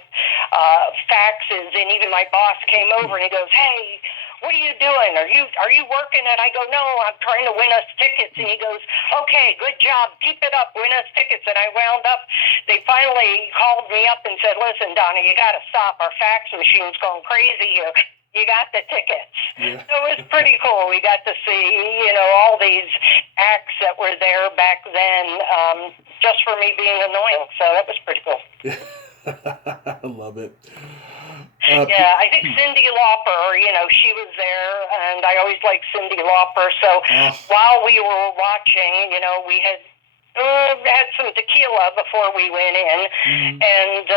faxes, and even my boss came over and he goes, hey, what are you doing? Are you working? And I go, no, I'm trying to win us tickets. And he goes, okay, good job. Keep it up. Win us tickets. And I wound up, they finally called me up and said, listen, Donna, you got to stop. Our fax machine's going crazy here. You got the tickets. Yeah. So it was pretty cool. We got to see, all these acts that were there back then, just for me being annoying. So that was pretty cool. I love it. Yeah, I think Cyndi Lauper, she was there, and I always liked Cyndi Lauper. So while we were watching, we had some tequila before we went in, and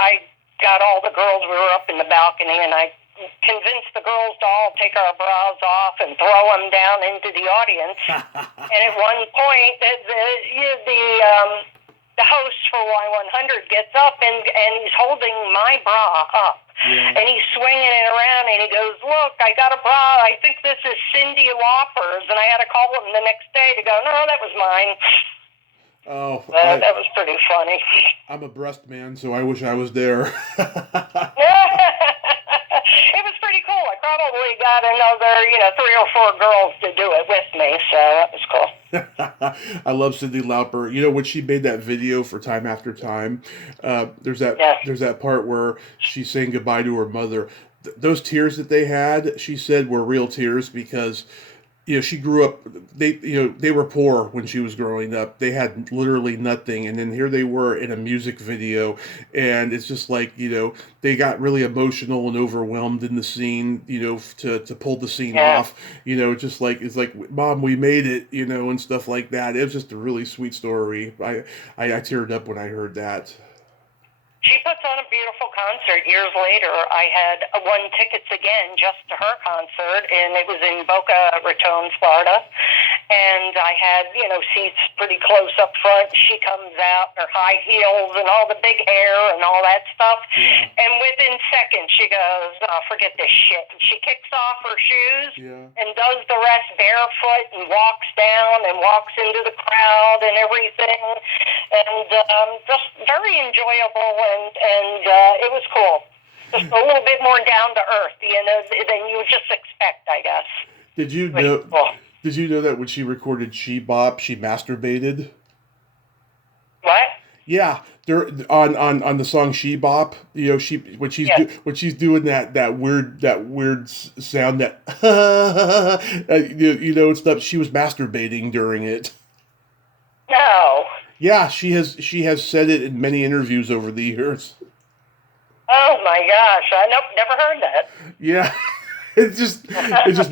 I got all the girls. We were up in the balcony, and I convinced the girls to all take our bras off and throw them down into the audience. And at one point, the host for Y100 gets up and he's holding my bra up. Yeah. And he's swinging it around, and he goes, look, I got a bra. I think this is Cyndi Lauper's. And I had to call him the next day to go, no, that was mine. Oh, that was pretty funny. I'm a breast man, so I wish I was there. It was pretty cool. I probably got another, 3 or 4 girls to do it with me, so that was cool. I love Cyndi Lauper. When she made that video for Time After Time, there's that part where she's saying goodbye to her mother. Those tears that they had, she said, were real tears because she grew up. They were poor when she was growing up. They had literally nothing, and then here they were in a music video, and it's just like they got really emotional and overwhelmed in the scene. To pull the scene off. Just like it's like, Mom, we made it. And stuff like that. It was just a really sweet story. I teared up when I heard that. She puts on a beautiful concert. Years later, I had won tickets again just to her concert, and it was in Boca Raton, Florida. And I had, seats pretty close up front. She comes out in her high heels and all the big hair and all that stuff. Yeah. And within seconds, she goes, oh, forget this shit. And she kicks off her shoes and does the rest barefoot and walks down and walks into the crowd and everything. And just very enjoyable, and it was cool. Just a little bit more down to earth, than you would just expect, I guess. Did you know? Cool. Did you know that when she recorded "She Bop," she masturbated? What? Yeah, there on the song "She Bop," when she's doing that weird sound that and stuff. She was masturbating during it. No. Yeah, she has said it in many interviews over the years. Oh my gosh! I never heard that. Yeah. It just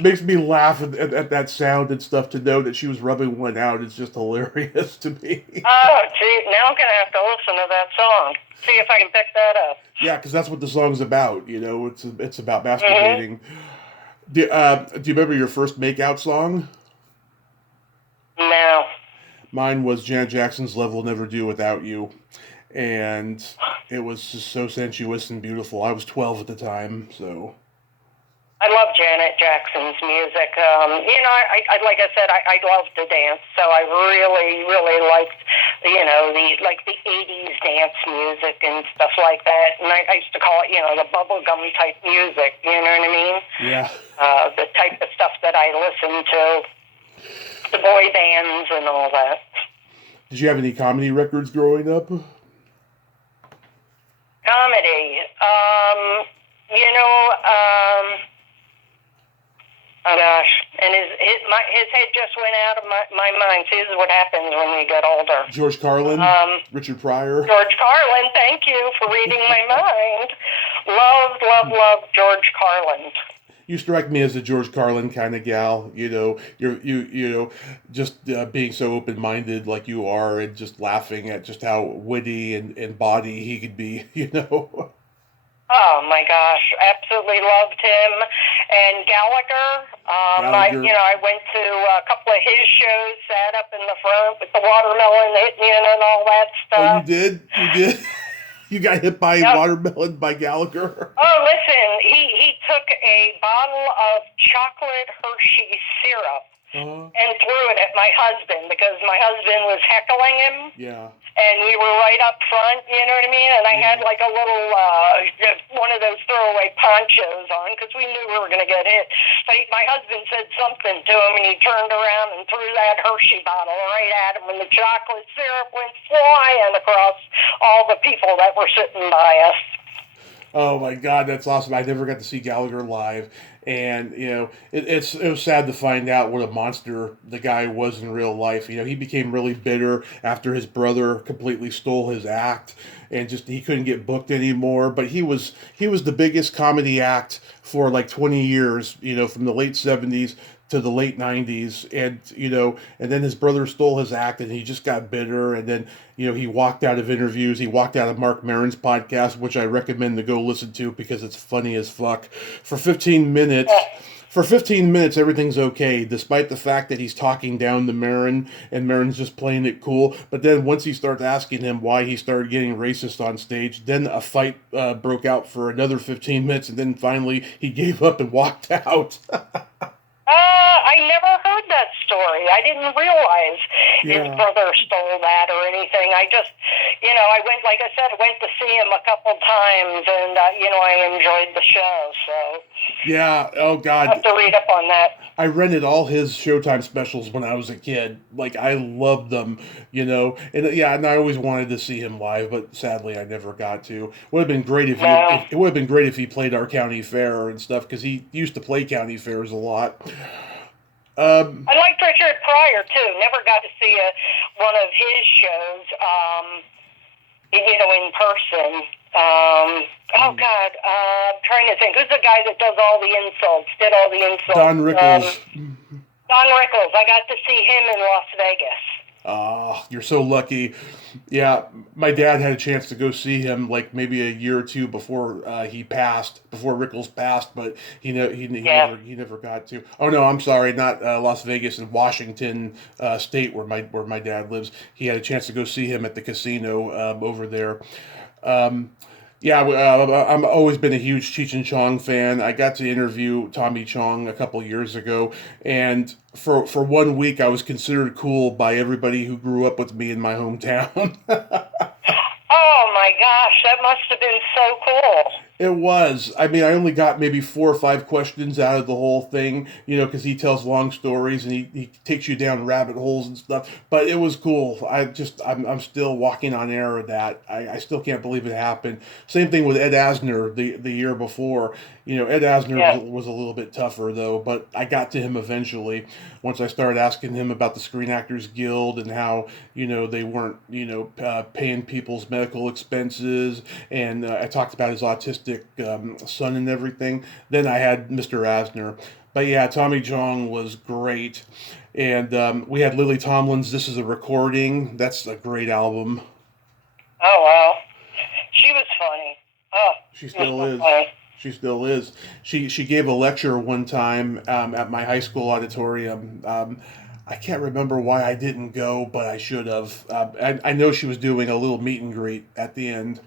makes me laugh at that sound and stuff to know that she was rubbing one out. It's just hilarious to me. Oh, gee, now I'm gonna have to listen to that song. See if I can pick that up. Yeah, because that's what the song's about. It's about Mhm. masturbating. Do you remember your first makeout song? No. Mine was Janet Jackson's "Love Will Never Do Without You," and it was just so sensuous and beautiful. I was 12 at the time, so. I love Janet Jackson's music. Like I said, I love to dance, so I really, really liked, the '80s dance music and stuff like that. And I used to call it, the bubblegum type music. You know what I mean? Yeah. The type of stuff that I listened to, the boy bands and all that. Did you have any comedy records growing up? Comedy. You know. Oh gosh, and his head just went out of my mind. See, this is what happens when we get older. George Carlin? Richard Pryor? George Carlin, thank you for reading my mind. Love George Carlin. You strike me as a George Carlin kind of gal. Just being so open minded like you are, and just laughing at just how witty and bawdy he could be. Oh my gosh, absolutely loved him. And Gallagher, Gallagher. I went to a couple of his shows, sat up in the front with the watermelon hitting in and all that Oh, stuff. you did? You did? You got hit by Yep. watermelon by Gallagher? Oh, listen, he took a bottle of chocolate Hershey syrup and threw it at my husband because my husband was heckling him. Yeah. And we were right up front, you know what I mean? And I had like a little, one of those throwaway ponchos on because we knew we were going to get hit. But my husband said something to him and he turned around and threw that Hershey bottle right at him and the chocolate syrup went flying across all the people that were sitting by us. Oh my God, that's awesome! I never got to see Gallagher live, and it was sad to find out what a monster the guy was in real life. He became really bitter after his brother completely stole his act, and just he couldn't get booked anymore. But he was the biggest comedy act for like 20 years. From the late '70s to the late '90s, and then his brother stole his act, and he just got bitter, and then he walked out of interviews, he walked out of Mark Maron's podcast, which I recommend to go listen to because it's funny as fuck. For 15 minutes, everything's okay, despite the fact that he's talking down to Maron, and Maron's just playing it cool. But then once he starts asking him why he started getting racist on stage, then a fight broke out for another 15 minutes, and then finally he gave up and walked out. I never heard that story. I didn't realize his brother stole that or anything. I just, I went, like I said, I went to see him a couple times, and, I enjoyed the show, so. Yeah, oh God. I have to read up on that. I rented all his Showtime specials when I was a kid. Like, I loved them, and I always wanted to see him live, but sadly I never got to. Would have been great it would have been great if he played our county fair and stuff, because he used to play county fairs a lot. I liked Richard Pryor too. Never got to see one of his shows, in person. Oh God, I'm trying to think. Who's the guy that does all the insults? Did all the insults? Don Rickles. Don Rickles. I got to see him in Las Vegas. You're so lucky. Yeah, my dad had a chance to go see him like maybe a year or two before before Rickles passed, but he never got to. Oh no, I'm sorry, not Las Vegas, in Washington State where my dad lives. He had a chance to go see him at the casino over there. I've always been a huge Cheech and Chong fan. I got to interview Tommy Chong a couple years ago, and for 1 week I was considered cool by everybody who grew up with me in my hometown. Oh my gosh, that must have been so cool. It was. I mean, I only got maybe 4 or 5 questions out of the whole thing, because he tells long stories and he takes you down rabbit holes and stuff. But it was cool. I'm still walking on air of that. I still can't believe it happened. Same thing with Ed Asner the year before. Ed Asner was a little bit tougher, though, but I got to him eventually once I started asking him about the Screen Actors Guild and how, they weren't, paying people's medical expenses. And I talked about his autistic son and everything. Then I had Mr. Asner. But yeah, Tommy Chong was great. And we had Lily Tomlin's This Is a Recording. That's a great album. Oh, wow. She was funny. Oh, she still is. Funny. She still is. She gave a lecture one time at my high school auditorium. I can't remember why I didn't go, but I should have. I know she was doing a little meet and greet at the end.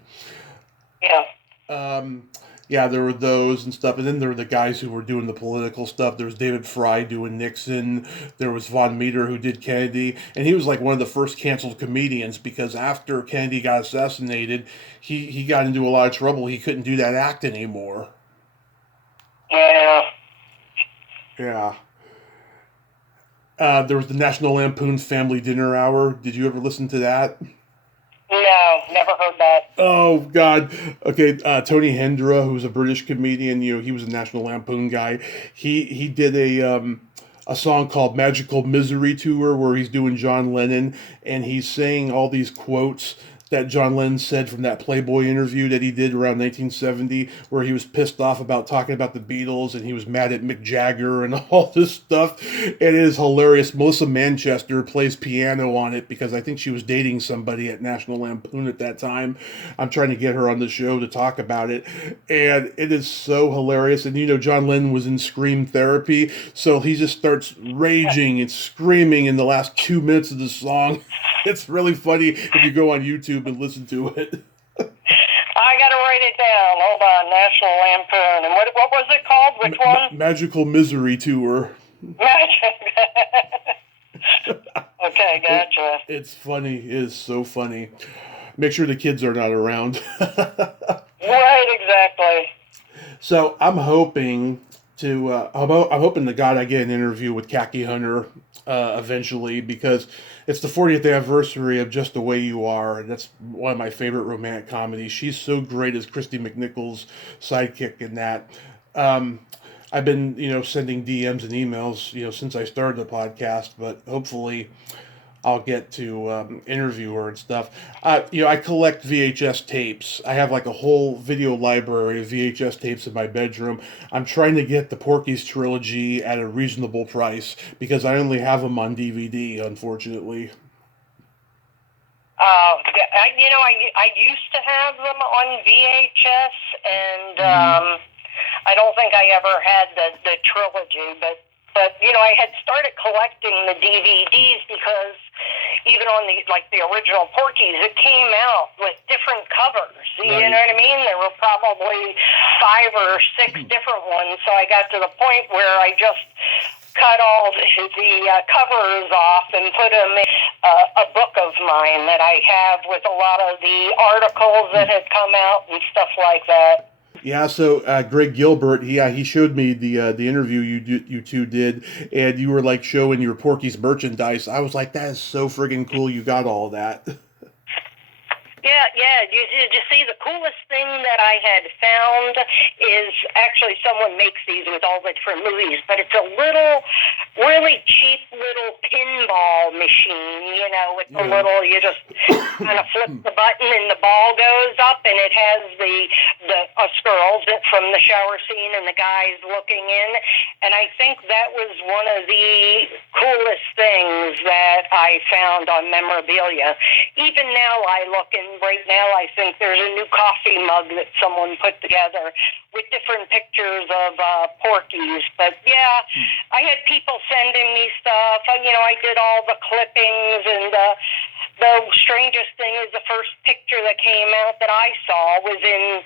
Yeah. Yeah, there were those and stuff. And then there were the guys who were doing the political stuff. There was David Fry doing Nixon. There was Von Meter who did Kennedy. And he was like one of the first canceled comedians because after Kennedy got assassinated, he got into a lot of trouble. He couldn't do that act anymore. Yeah. Yeah. There was the National Lampoon's Family Dinner Hour. Did you ever listen to that? No, never heard that. Oh, God. Okay, Tony Hendra, who's a British comedian, he was a National Lampoon guy. He did a song called Magical Misery Tour where he's doing John Lennon, and he's saying all these quotes that John Lennon said from that Playboy interview that he did around 1970, where he was pissed off about talking about the Beatles and he was mad at Mick Jagger and all this stuff. It is hilarious. Melissa Manchester plays piano on it because I think she was dating somebody at National Lampoon at that time. I'm trying to get her on the show to talk about it, and it is so hilarious. And John Lennon was in Scream therapy, so he just starts raging and screaming in the last 2 minutes of the song. It's really funny if you go on YouTube and listen to it. I gotta write it down. Hold on, National Lampoon. And what was it called? Which one? Magical Misery Tour. Okay, gotcha. It's funny. It is so funny. Make sure the kids are not around. Right, exactly. So I'm hoping to God I get an interview with Khaki Hunter eventually, because it's the 40th anniversary of Just the Way You Are, and that's one of my favorite romantic comedies. She's so great as Christy McNichol's sidekick in that. I've been, sending DMs and emails, since I started the podcast, but hopefully I'll get to interview her and stuff. I collect VHS tapes. I have like a whole video library of VHS tapes in my bedroom. I'm trying to get the Porky's trilogy at a reasonable price because I only have them on DVD, unfortunately. I used to have them on VHS, and I don't think I ever had the trilogy, but I had started collecting the DVDs because even on the original Porky's, it came out with different covers. Right. You know what I mean? There were probably 5 or 6 different ones, so I got to the point where I just cut all the covers off and put them in a book of mine that I have with a lot of the articles that had come out and stuff like that. Yeah, so Greg Gilbert, he showed me the interview you two did, and you were like showing your Porky's merchandise. I was like, that is so friggin' cool. You got all that. Yeah. You see, the coolest thing that I had found is actually someone makes these with all the different movies, but it's a really cheap little pinball machine, with the little, you just kind of flip the button and the ball goes up, and it has us girls from the shower scene and the guys looking in, and I think that was one of the coolest things that I found on memorabilia. Even now I look, and right now I think there's a new coffee mug that someone put together with different pictures of Porky's. But yeah, I had people sending me stuff. I did all the clippings, and the strangest thing is the first picture that came out that I saw was in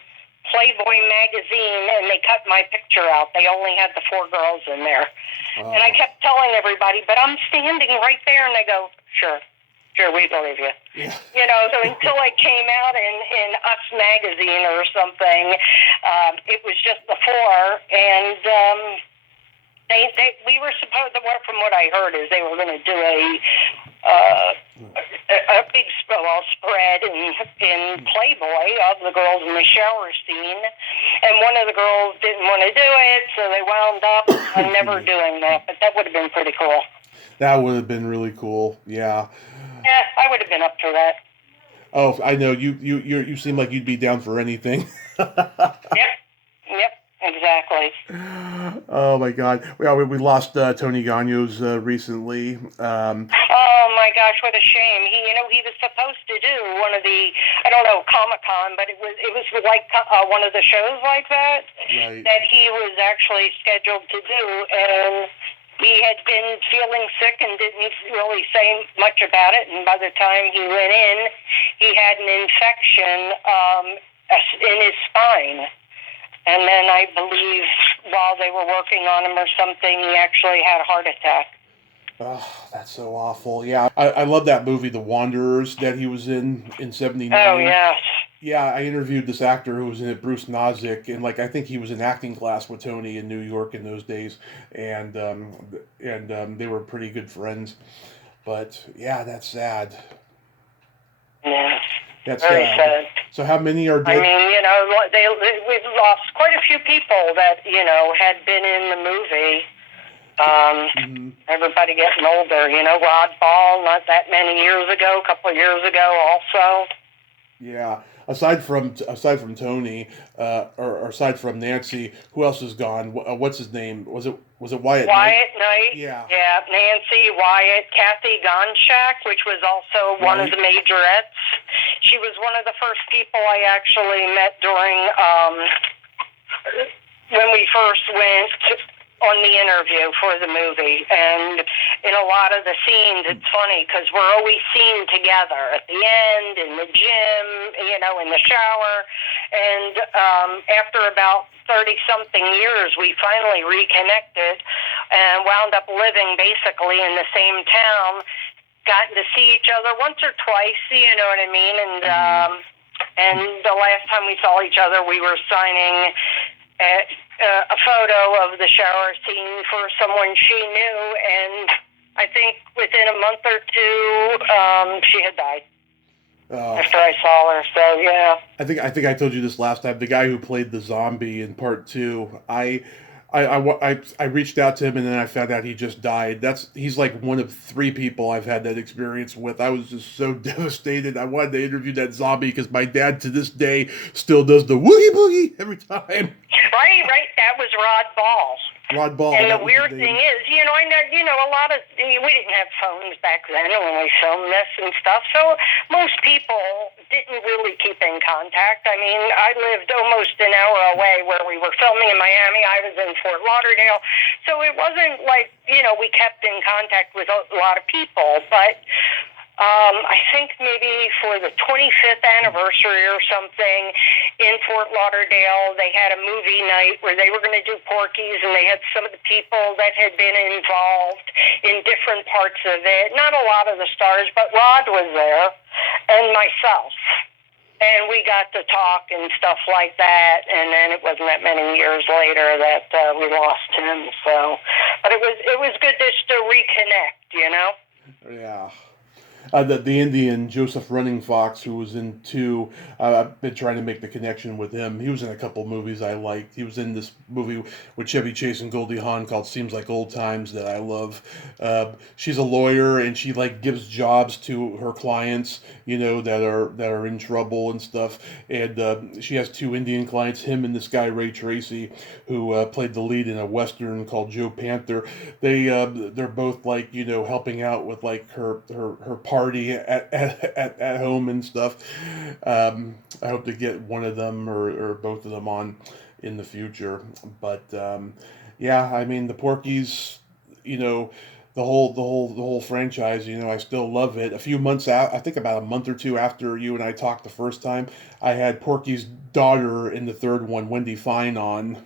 Playboy magazine, and they cut my picture out. They only had the 4 girls in there. And I kept telling everybody, but I'm standing right there, and they go, sure, we believe you. Yeah. So until it came out in Us magazine or something, it was just the 4, and we were supposed to, from what I heard, is they were going to do a big spread in Playboy of the girls in the shower scene, and one of the girls didn't want to do it, so they wound up never doing that. But that would have been pretty cool. That would have been really cool. Yeah. Yeah, I would have been up for that. Oh, I know you seem like you'd be down for anything. Yep, exactly. Oh my God! We lost Tony Gagnos recently. Oh my gosh, what a shame. He was supposed to do one of the, I don't know, Comic-Con, but it was like one of the shows like that Right. that he was actually scheduled to do, and he had been feeling sick and didn't really say much about it. And by the time he went in, he had an infection in his spine. And then I believe while they were working on him or something, he actually had a heart attack. Oh, that's so awful. Yeah, I love that movie, The Wanderers, that he was in '79. Oh, yes. Yeah, I interviewed this actor who was in it, Bruce Nozick, and I think he was in acting class with Tony in New York in those days, and they were pretty good friends. But yeah, that's sad. Yeah. That's very sad. So how many are dead? I mean, we've lost quite a few people that had been in the movie. Everybody getting older. Rod Ball, not that many years ago, a couple of years ago, also. Yeah. Aside from Tony, or aside from Nancy, who else is gone? What's his name? Was it Wyatt? Wyatt Knight. Yeah. Yeah. Nancy, Wyatt, Kathy Gonchak, which was also one of the majorettes. She was one of the first people I actually met during when we first went on the interview for the movie. And in a lot of the scenes, it's funny because we're always seen together at the end, in the gym, in the shower. And after about 30-something years, we finally reconnected and wound up living basically in the same town, gotten to see each other once or twice, you know what I mean? And the last time we saw each other, we were signing a photo of the shower scene for someone she knew, and I think within a month or two, she had died after I saw her. So yeah. I think I told you this last time. The guy who played the zombie in part 2, I reached out to him, and then I found out he just died. He's like one of 3 people I've had that experience with. I was just so devastated. I wanted to interview that zombie because my dad to this day still does the woogie boogie every time. Right. That was Rod Ball. Rod Ball. And the weird thing is, I know a lot of, we didn't have phones back then when we filmed this and stuff, so most people didn't really keep in contact. I mean, I lived almost an hour away where we were filming in Miami. I was in Fort Lauderdale, so it wasn't like, we kept in contact with a lot of people, but I think maybe for the 25th anniversary or something in Fort Lauderdale, they had a movie night where they were going to do Porky's, and they had some of the people that had been involved in different parts of it. Not a lot of the stars, but Rod was there, and myself. And we got to talk and stuff like that, and then it wasn't that many years later that we lost him. So, but it was good just to reconnect, Yeah. The Indian, Joseph Running Fox, who was in 2, I've been trying to make the connection with him. He was in a couple movies I liked. He was in this movie with Chevy Chase and Goldie Hawn called Seems Like Old Times that I love. She's a lawyer, and she gives jobs to her clients, that are in trouble and stuff. And she has 2 Indian clients, him and this guy Ray Tracy, who played the lead in a Western called Joe Panther. They're both helping out with her party at home and stuff. I hope to get one of them or both of them on in the future. But yeah, I mean the Porky's, the whole franchise. I still love it. A few months out, I think about a month or 2 after you and I talked the first time, I had Porky's daughter in the 3rd one, Wendy Fine, on.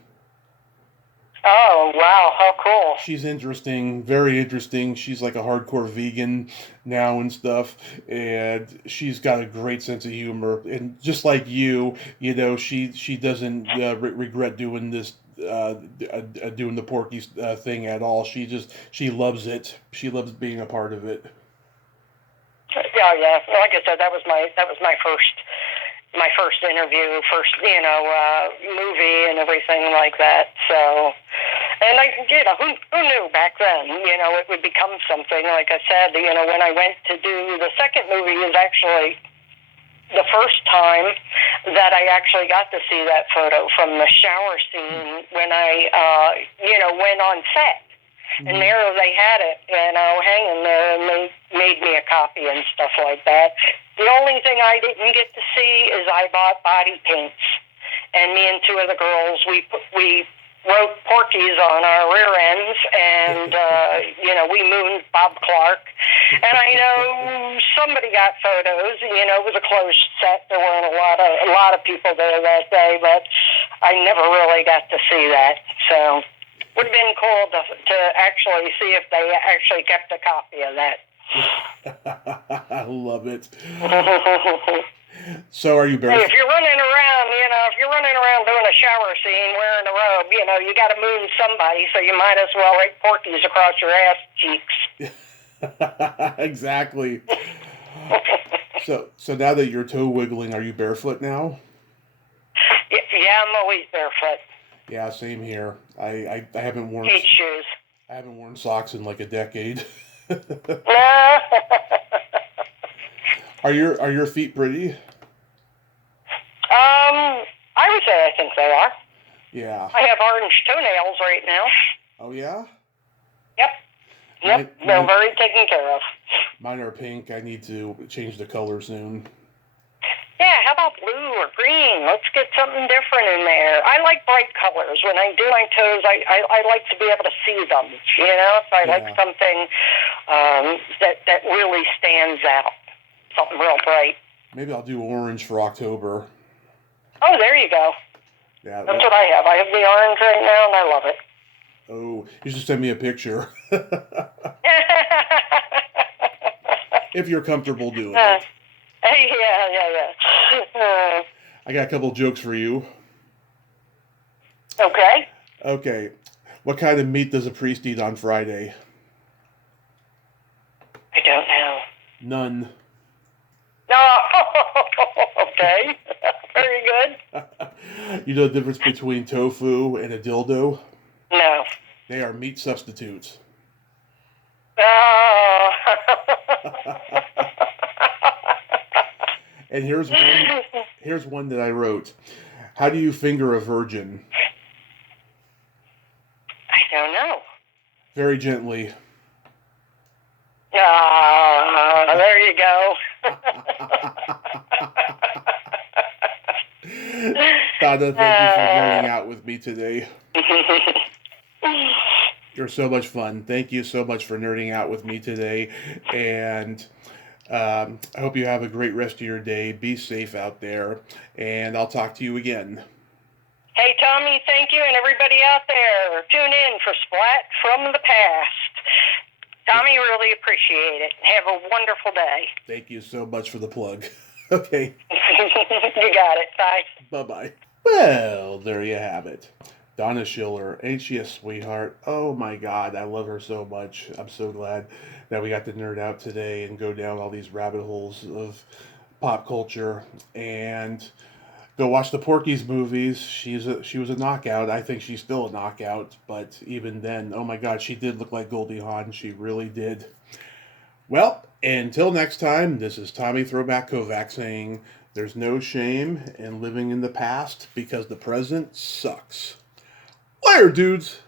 Oh, wow, how cool. She's interesting, very interesting. She's like a hardcore vegan now and stuff, and she's got a great sense of humor. And just like you, she doesn't regret doing this, doing the Porky thing at all. She loves it. She loves being a part of it. Yeah, yeah. Like I said, that was my first interview, movie and everything like that. So, and who knew back then, it would become something. Like I said, when I went to do the second movie was actually the first time that I actually got to see that photo from the shower scene when I, went on set. And there they had it, hanging there, and they made me a copy and stuff like that. The only thing I didn't get to see is I bought body paints, and me and two of the girls, we wrote Porkies on our rear ends, and we mooned Bob Clark. And I know somebody got photos. It was a closed set. There weren't a lot of people there that day, but I never really got to see that. So. Would have been cool to actually see if they actually kept a copy of that. I love it. So are you barefoot? Hey, if you're running around doing a shower scene wearing a robe, you got to moon somebody, so you might as well write Porkies across your ass cheeks. Exactly. So now that you're toe wiggling, are you barefoot now? Yeah, I'm always barefoot. Yeah, same here. I haven't worn hate shoes. I haven't worn socks in like a decade. Are your feet pretty? I would say I think they are. Yeah. I have orange toenails right now. Oh yeah? Yep. They're very taken care of. Mine are pink. I need to change the color soon. Yeah, how about blue or green? Let's get something different in there. I like bright colors. When I do my toes, I like to be able to see them, So I like something that really stands out, something real bright. Maybe I'll do orange for October. Oh, there you go. Yeah, that's what I have. I have the orange right now, and I love it. Oh, you should send me a picture. If you're comfortable doing it. Yeah. I got a couple jokes for you. Okay. What kind of meat does a priest eat on Friday? I don't know. None. No. Okay. Very good. You know the difference between tofu and a dildo? No. They are meat substitutes. Oh. And here's one that I wrote. How do you finger a virgin? I don't know. Very gently. There you go. Donna, thank you for nerding out with me today. You're so much fun. Thank you so much for nerding out with me today. And I hope you have a great rest of your day. Be safe out there. And I'll talk to you again. Hey, Tommy, thank you. And everybody out there, tune in for Splat from the Past. Tommy, really appreciate it. Have a wonderful day. Thank you so much for the plug. Okay. You got it. Bye. Bye-bye. Well, there you have it. Donna Schiller. Ain't she a sweetheart? Oh my God, I love her so much. I'm so glad that we got to nerd out today and go down all these rabbit holes of pop culture and go watch the Porky's movies. She was a knockout. I think she's still a knockout, but even then, oh my God, she did look like Goldie Hawn. She really did. Well, until next time, this is Tommy Throwback Kovac saying there's no shame in living in the past because the present sucks. Later, dudes.